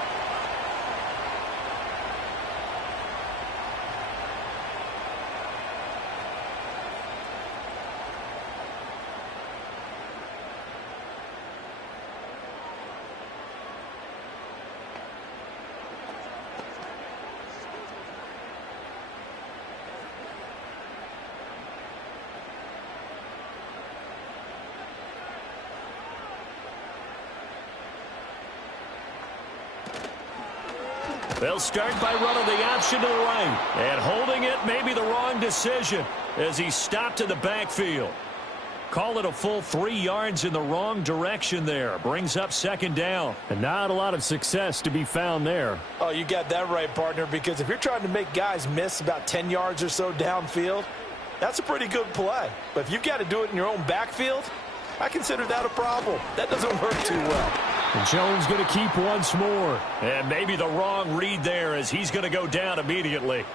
They'll start by running the option to the right. And holding it may be the wrong decision as he stopped in the backfield. Call it a full 3 yards in the wrong direction there. Brings up second down. And not a lot of success to be found there. Oh, you got that right, partner, because if you're trying to make guys miss about 10 yards or so downfield, that's a pretty good play. But if you've got to do it in your own backfield, I consider that a problem. That doesn't work too well. And Jones going to keep once more. And maybe the wrong read there as he's going to go down immediately.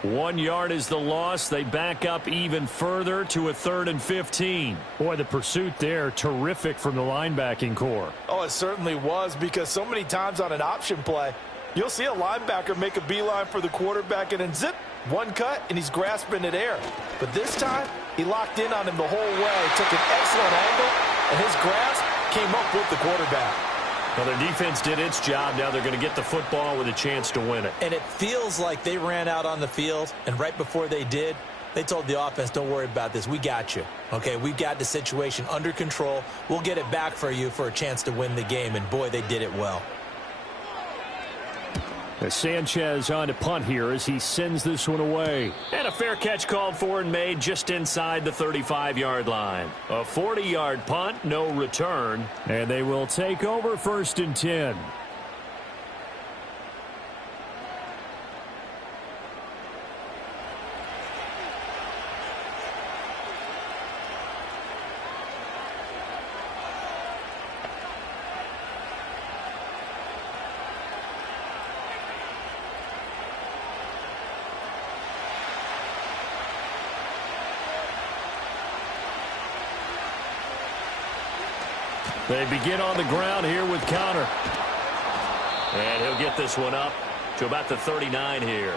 1 yard is the loss. They back up even further to a 3rd and 15. Boy, the pursuit there, terrific from the linebacking core. Oh, it certainly was, because so many times on an option play, you'll see a linebacker make a beeline for the quarterback and then zip, one cut, and he's grasping at air. But this time, he locked in on him the whole way, took an excellent angle, and his grasp came up with the quarterback. Well, their defense did its job. Now they're going to get the football with a chance to win it. And it feels like they ran out on the field, and right before they did, they told the offense, don't worry about this. We got you. Okay, we've got the situation under control. We'll get it back for you for a chance to win the game. And, boy, they did it well. As Sanchez on to punt here as he sends this one away. And a fair catch called for and made just inside the 35-yard line. A 40-yard punt, no return. And they will take over 1st and 10. They begin on the ground here with counter. And he'll get this one up to about the 39 here.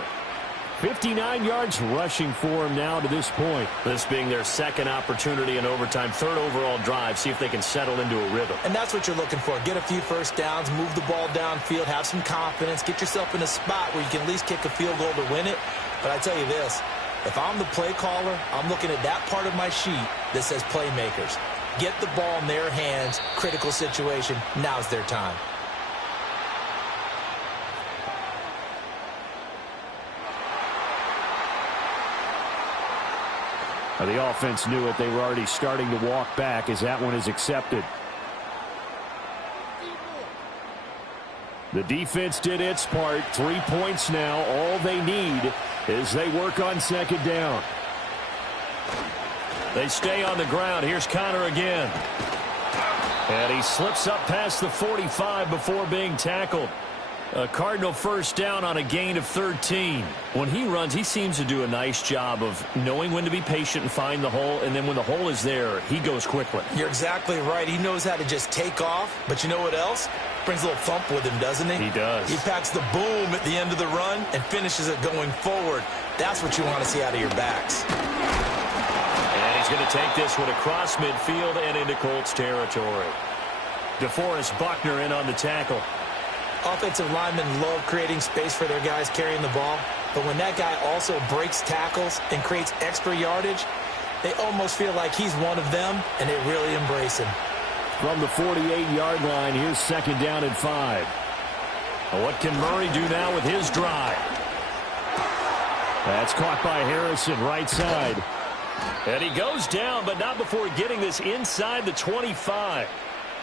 59 yards rushing for him now to this point. This being their second opportunity in overtime, 3rd overall drive. See if they can settle into a rhythm. And that's what you're looking for. Get a few first downs, move the ball downfield, have some confidence, get yourself in a spot where you can at least kick a field goal to win it. But I tell you this, if I'm the play caller, I'm looking at that part of my sheet that says playmakers. Get the ball in their hands, critical situation, now's their time. Now the offense knew it. They were already starting to walk back as that one is accepted. The defense did its part. 3 points now. All they need is they work on second down. They stay on the ground. Here's Connor again. And he slips up past the 45 before being tackled. A Cardinal first down on a gain of 13. When he runs, he seems to do a nice job of knowing when to be patient and find the hole, and then when the hole is there, he goes quickly. You're exactly right. He knows how to just take off, but you know what else? Brings a little thump with him, doesn't he? He does. He packs the boom at the end of the run and finishes it going forward. That's what you want to see out of your backs. And he's going to take this one across midfield and into Colts territory. DeForest Buckner in on the tackle. Offensive linemen love creating space for their guys carrying the ball, but when that guy also breaks tackles and creates extra yardage, they almost feel like he's one of them, and they really embrace him. From the 48-yard line, here's second down and 5. Well, what can Murray do now with his drive? That's caught by Harrison, right side. And he goes down, but not before getting this inside the 25.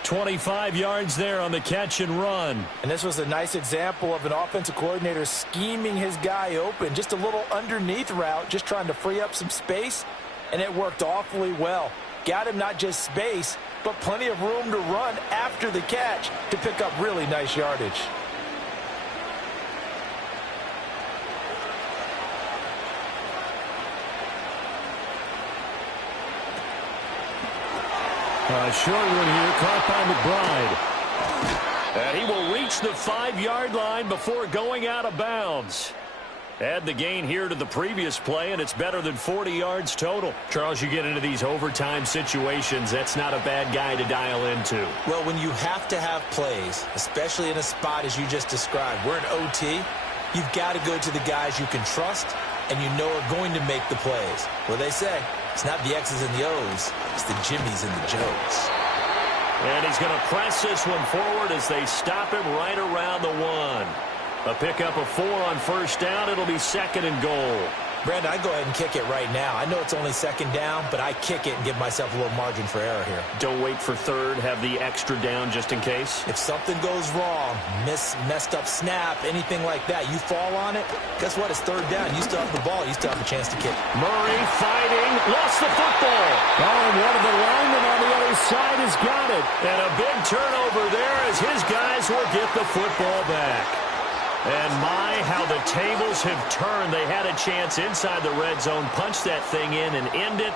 25 yards there on the catch and run. And this was a nice example of an offensive coordinator scheming his guy open. Just a little underneath route, just trying to free up some space, and it worked awfully well. Got him not just space, but plenty of room to run after the catch to pick up really nice yardage. A short one here, caught by McBride. And he will reach the 5-yard line before going out of bounds. Add the gain here to the previous play, and it's better than 40 yards total. Charles, you get into these overtime situations, that's not a bad guy to dial into. Well, when you have to have plays, especially in a spot as you just described, we're in OT, you've got to go to the guys you can trust and you know are going to make the plays. Well, they say it's not the X's and the O's, it's the Jimmies and the Joes. And he's going to press this one forward as they stop him right around the 1. A pickup of 4 on first down. It'll be 2nd and goal. Brandon, I go ahead and kick it right now. I know it's only 2nd down, but I kick it and give myself a little margin for error here. Don't wait for 3rd. Have the extra down just in case. If something goes wrong, messed up snap, anything like that, you fall on it, guess what? It's 3rd down. You still have the ball. You still have a chance to kick. Murray fighting. Lost the football. Oh, and one of the linemen on the other side has got it. And a big turnover there as his guys will get the football back. And my, how the tables have turned. They had a chance inside the red zone, punch that thing in and end it.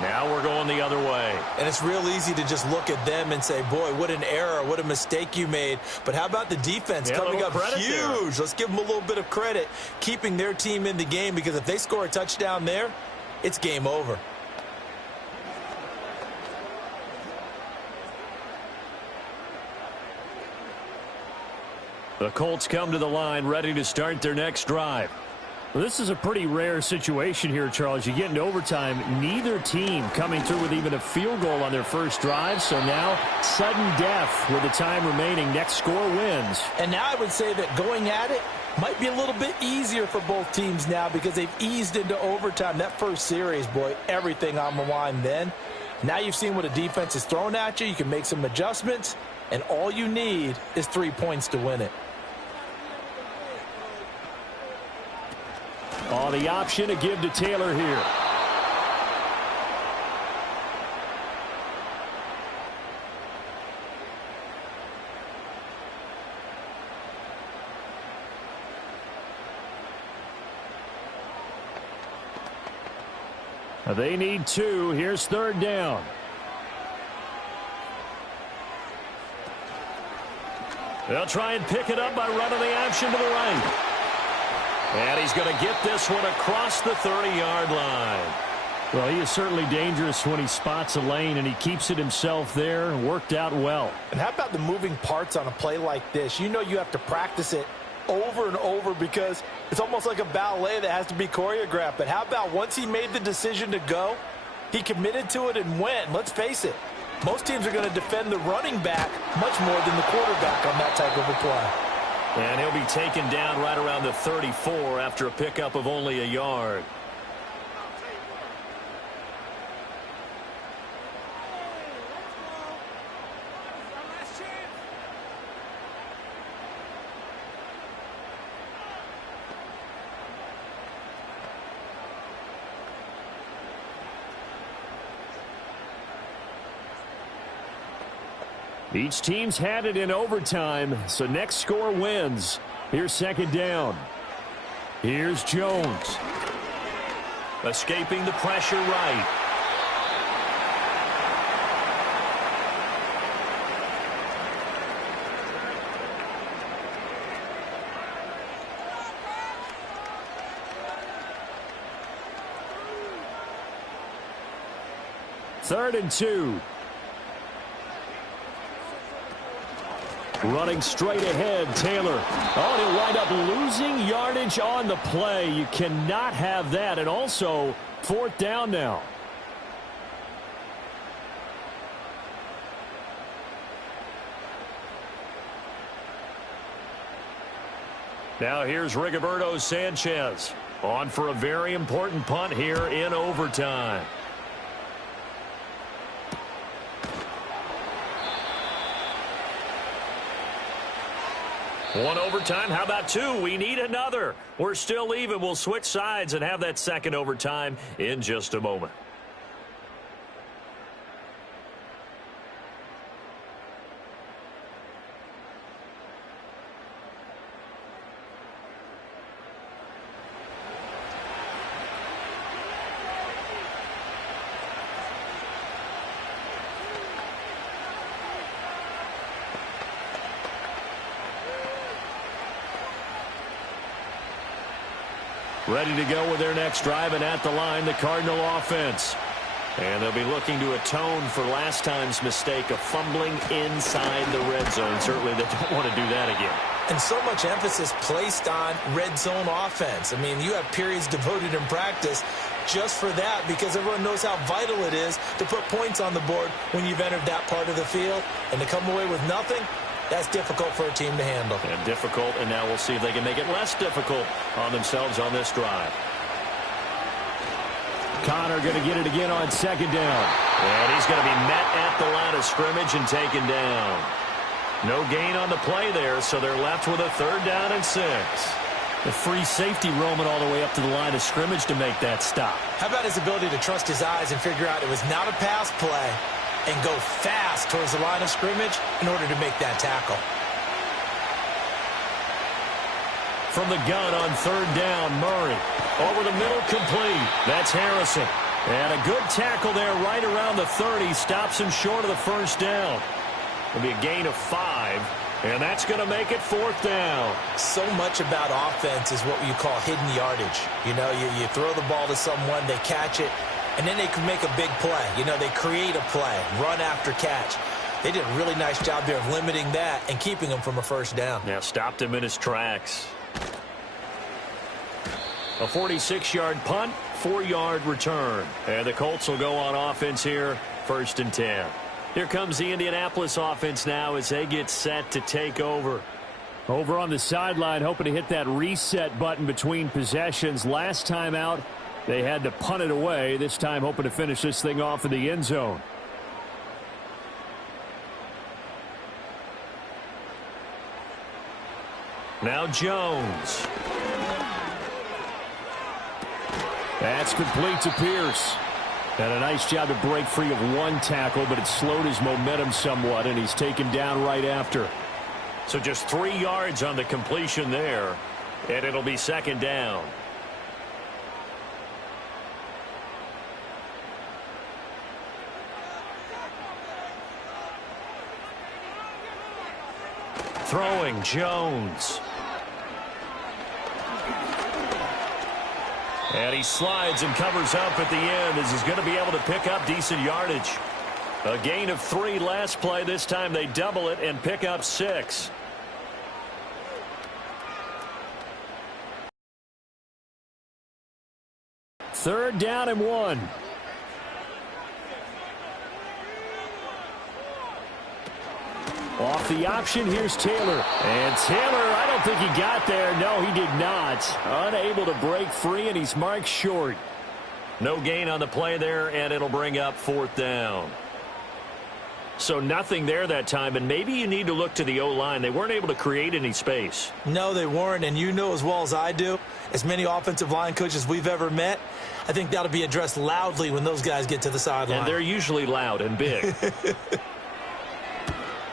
Now we're going the other way. And it's real easy to just look at them and say, boy, what an error, what a mistake you made. But how about the defense coming up huge? There. Let's give them a little bit of credit, keeping their team in the game, because if they score a touchdown there, it's game over. The Colts come to the line ready to start their next drive. Well, this is a pretty rare situation here, Charles. You get into overtime, neither team coming through with even a field goal on their first drive. So now, sudden death with the time remaining. Next score wins. And now I would say that going at it might be a little bit easier for both teams now because they've eased into overtime. That first series, boy, everything on the line then. Now you've seen what a defense is throwing at you. You can make some adjustments, and all you need is 3 points to win it. Oh, the option to give to Taylor here. They need 2. Here's 3rd down. They'll try and pick it up by running the option to the right. And he's going to get this one across the 30-yard line. Well, he is certainly dangerous when he spots a lane, and he keeps it himself there and worked out well. And how about the moving parts on a play like this? You know you have to practice it over and over because it's almost like a ballet that has to be choreographed. But how about once he made the decision to go, he committed to it and went. Let's face it, most teams are going to defend the running back much more than the quarterback on that type of a play. And he'll be taken down right around the 34 after a pickup of only a yard. Each team's had it in overtime, so next score wins. Here's 2nd down. Here's Jones. Escaping the pressure right. Third and 2. Running straight ahead, Taylor. Oh, he'll wind up losing yardage on the play. You cannot have that. And also, 4th down now. Now here's Rigoberto Sanchez on for a very important punt here in overtime. One overtime. How about 2? We need another. We're still even. We'll switch sides and have that second overtime in just a moment. Ready to go with their next drive, and at the line, the Cardinal offense. And they'll be looking to atone for last time's mistake of fumbling inside the red zone. Certainly they don't want to do that again. And so much emphasis placed on red zone offense. I mean, you have periods devoted in practice just for that because everyone knows how vital it is to put points on the board when you've entered that part of the field. And to come away with nothing, that's difficult for a team to handle. And difficult, and now we'll see if they can make it less difficult on themselves on this drive. Connor going to get it again on second down. And he's going to be met at the line of scrimmage and taken down. No gain on the play there, so they're left with a 3rd down and 6. The free safety roaming all the way up to the line of scrimmage to make that stop. How about his ability to trust his eyes and figure out it was not a pass play and go fast towards the line of scrimmage in order to make that tackle. From the gun on 3rd down, Murray. Over the middle, complete. That's Harrison. And a good tackle there right around the 30. Stops him short of the 1st down. It'll be a gain of 5. And that's going to make it 4th down. So much about offense is what you call hidden yardage. You know, you throw the ball to someone, they catch it, and then they can make a big play. You know, they create a play, run after catch. They did a really nice job there of limiting that and keeping him from a 1st down. Now stopped him in his tracks. A 46-yard punt, 4-yard return. And the Colts will go on offense here, 1st and 10. Here comes the Indianapolis offense now as they get set to take over. Over on the sideline, hoping to hit that reset button between possessions. Last time out, they had to punt it away. This time hoping to finish this thing off in the end zone. Now Jones. That's complete to Pierce. And a nice job to break free of one tackle, but it slowed his momentum somewhat, and he's taken down right after. So just 3 yards on the completion there, and it'll be 2nd down. Throwing, Jones. And he slides and covers up at the end as he's going to be able to pick up decent yardage. A gain of 3 last play. This time they double it and pick up 6. Third down and 1. Off the option, here's Taylor. And Taylor, I don't think he got there. No, he did not. Unable to break free, and he's marked short. No gain on the play there, and it'll bring up 4th down. So nothing there that time, and maybe you need to look to the O-line. They weren't able to create any space. No, they weren't, and you know as well as I do, as many offensive line coaches we've ever met, I think that'll be addressed loudly when those guys get to the sideline. And they're usually loud and big.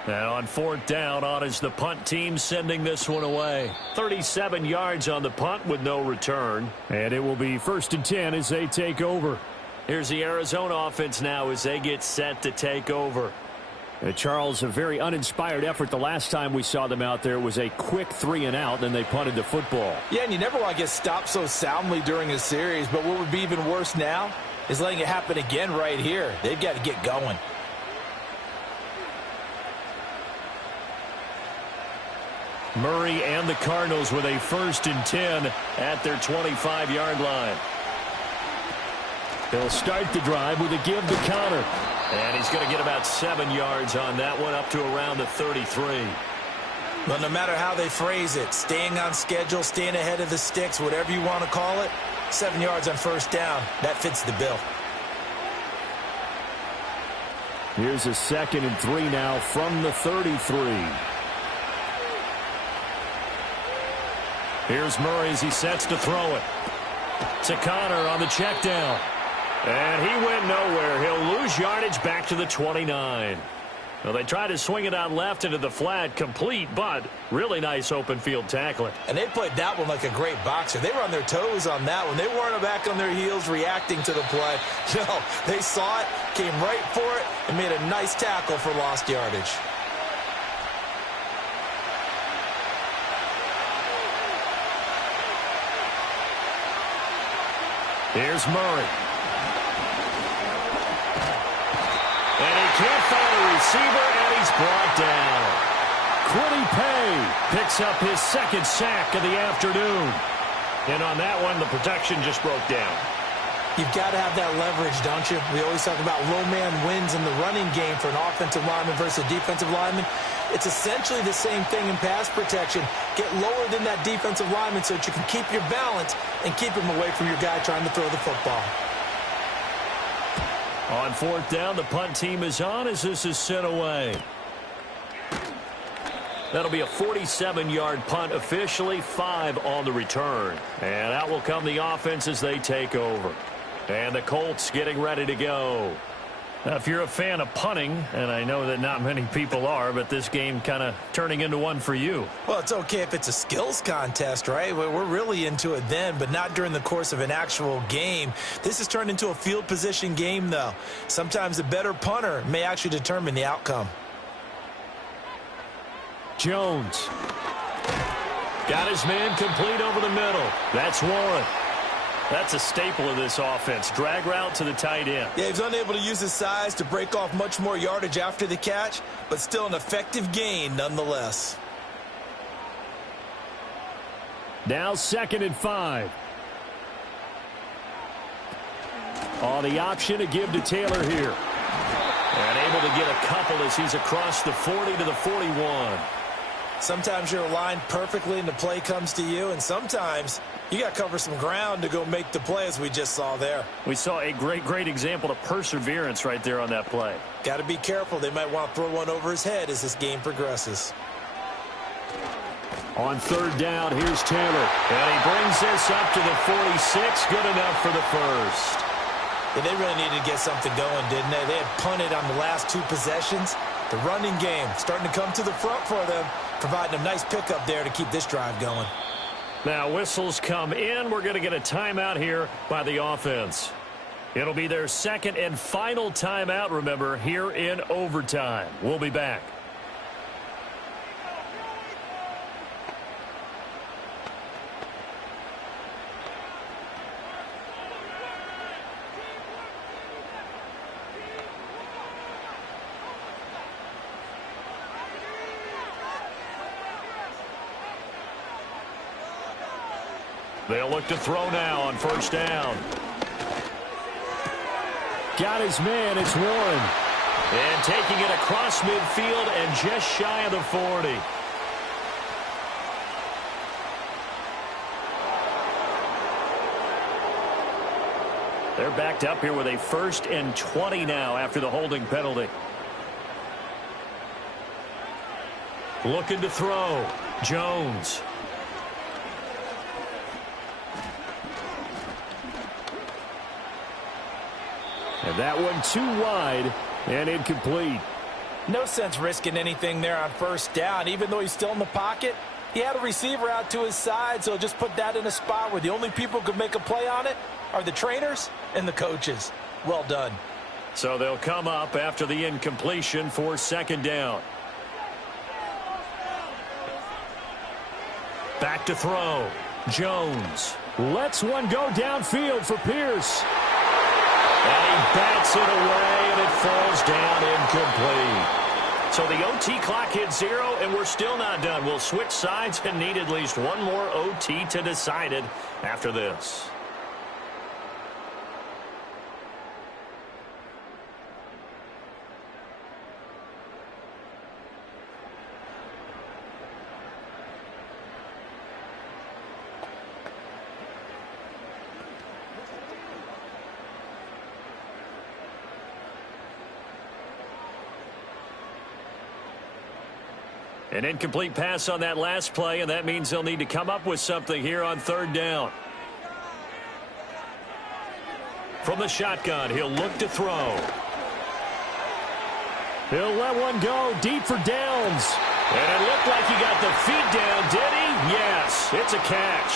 Now on 4th down, on is the punt team sending this one away. 37 yards on the punt with no return. And it will be 1st and 10 as they take over. Here's the Arizona offense now as they get set to take over. Charles, a very uninspired effort. The last time we saw them out there was a quick 3 and out, then they punted the football. Yeah, and you never want to get stopped so soundly during a series, but what would be even worse now is letting it happen again right here. They've got to get going. Murray and the Cardinals with a 1st and 10 at their 25-yard line. They'll start the drive with a give to Connor. And he's going to get about 7 yards on that one, up to around the 33. But no matter how they phrase it, staying on schedule, staying ahead of the sticks, whatever you want to call it, 7 yards on 1st down, that fits the bill. Here's a 2nd and 3 now from the 33. Here's Murray as he sets to throw it. To Connor on the check down. And he went nowhere. He'll lose yardage back to the 29. Well, they tried to swing it out left into the flat, complete, but really nice open field tackling. And they played that one like a great boxer. They were on their toes on that one. They weren't back on their heels reacting to the play. No, they saw it, came right for it, and made a nice tackle for lost yardage. Here's Murray. And he can't find a receiver, and he's brought down. Quiddy Pay picks up his second sack of the afternoon. And on that one, the protection just broke down. You've got to have that leverage, don't you? We always talk about low man wins in the running game for an offensive lineman versus a defensive lineman. It's essentially the same thing in pass protection. Get lower than that defensive lineman so that you can keep your balance and keep him away from your guy trying to throw the football. On fourth down, the punt team is on as this is sent away. That'll be a 47-yard punt officially, 5 on the return. And out will come the offense as they take over. And the Colts getting ready to go. Now, if you're a fan of punting, and I know that not many people are, but this game kind of turning into one for you. Well, it's okay if it's a skills contest, right? We're really into it then, but not during the course of an actual game. This has turned into a field position game, though. Sometimes a better punter may actually determine the outcome. Jones. Got his man complete over the middle. That's Warren. That's a staple of this offense. Drag route to the tight end. Yeah, he's unable to use his size to break off much more yardage after the catch, but still an effective gain nonetheless. Now 2nd and 5. On the option to give to Taylor here. And able to get a couple as he's across the 40 to the 41. Sometimes you're aligned perfectly and the play comes to you, and sometimes you got to cover some ground to go make the play, as we just saw there. We saw a great example of perseverance right there on that play. Got to be careful. They might want to throw one over his head as this game progresses. On 3rd down, here's Taylor. And he brings this up to the 46. Good enough for the first. Yeah, they really needed to get something going, didn't they? They had punted on the last 2 possessions. The running game starting to come to the front for them, providing a nice pickup there to keep this drive going. Now whistles come in. We're going to get a timeout here by the offense. It'll be their second and final timeout, remember, here in overtime. We'll be back. They'll look to throw now on 1st down. Got his man. It's Warren. And taking it across midfield and just shy of the 40. They're backed up here with a 1st and 20 now after the holding penalty. Looking to throw. Jones. And that one too wide and incomplete. No sense risking anything there on 1st down. Even though he's still in the pocket, he had a receiver out to his side, so just put that in a spot where the only people who could make a play on it are the trainers and the coaches. Well done. So they'll come up after the incompletion for 2nd down. Back to throw. Jones. Lets one go downfield for Pierce. And he bats it away, and it falls down incomplete. So the OT clock hits 0, and we're still not done. We'll switch sides and need at least one more OT to decide it after this. An incomplete pass on that last play, and that means they'll need to come up with something here on 3rd down. From the shotgun, he'll look to throw. He'll let one go deep for Downs. And it looked like he got the feet down, did he? Yes, it's a catch.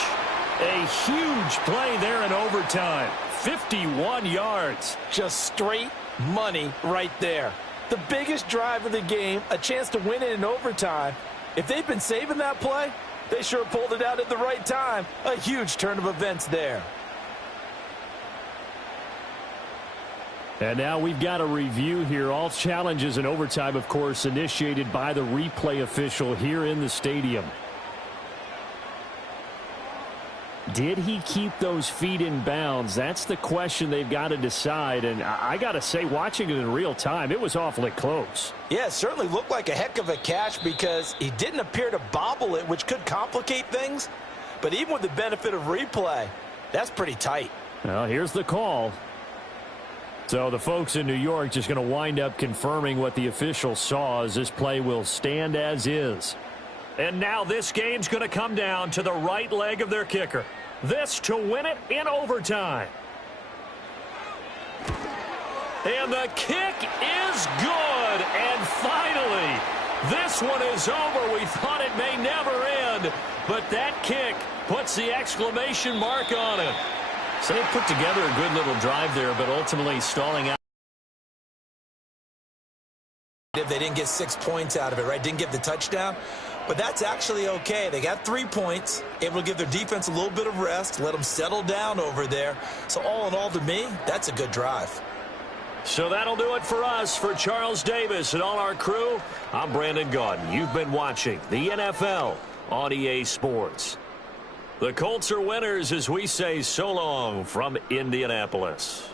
A huge play there in overtime. 51 yards. Just straight money right there. The biggest drive of the game, a chance to win it in overtime. If they've been saving that play, they sure pulled it out at the right time. A huge turn of events there. And now we've got a review here. All challenges in overtime, of course, initiated by the replay official here in the stadium. Did he keep those feet in bounds? That's the question they've got to decide. And I got to say, watching it in real time, it was awfully close. Yeah, it certainly looked like a heck of a catch because he didn't appear to bobble it, which could complicate things. But even with the benefit of replay, that's pretty tight. Well, here's the call. So the folks in New York just going to wind up confirming what the official saw, as this play will stand as is. And now this game's going to come down to the right leg of their kicker. This to win it in overtime. And the kick is good. And finally, this one is over. We thought it may never end, but that kick puts the exclamation mark on it. So they put together a good little drive there, but ultimately stalling out. They didn't get 6 points out of it, right? Didn't get the touchdown. But that's actually okay. They got 3 points, able to give their defense a little bit of rest, let them settle down over there. So all in all, to me, that's a good drive. So that'll do it for us. For Charles Davis and all our crew, I'm Brandon Gaudin. You've been watching the NFL on EA Sports. The Colts are winners as we say so long from Indianapolis.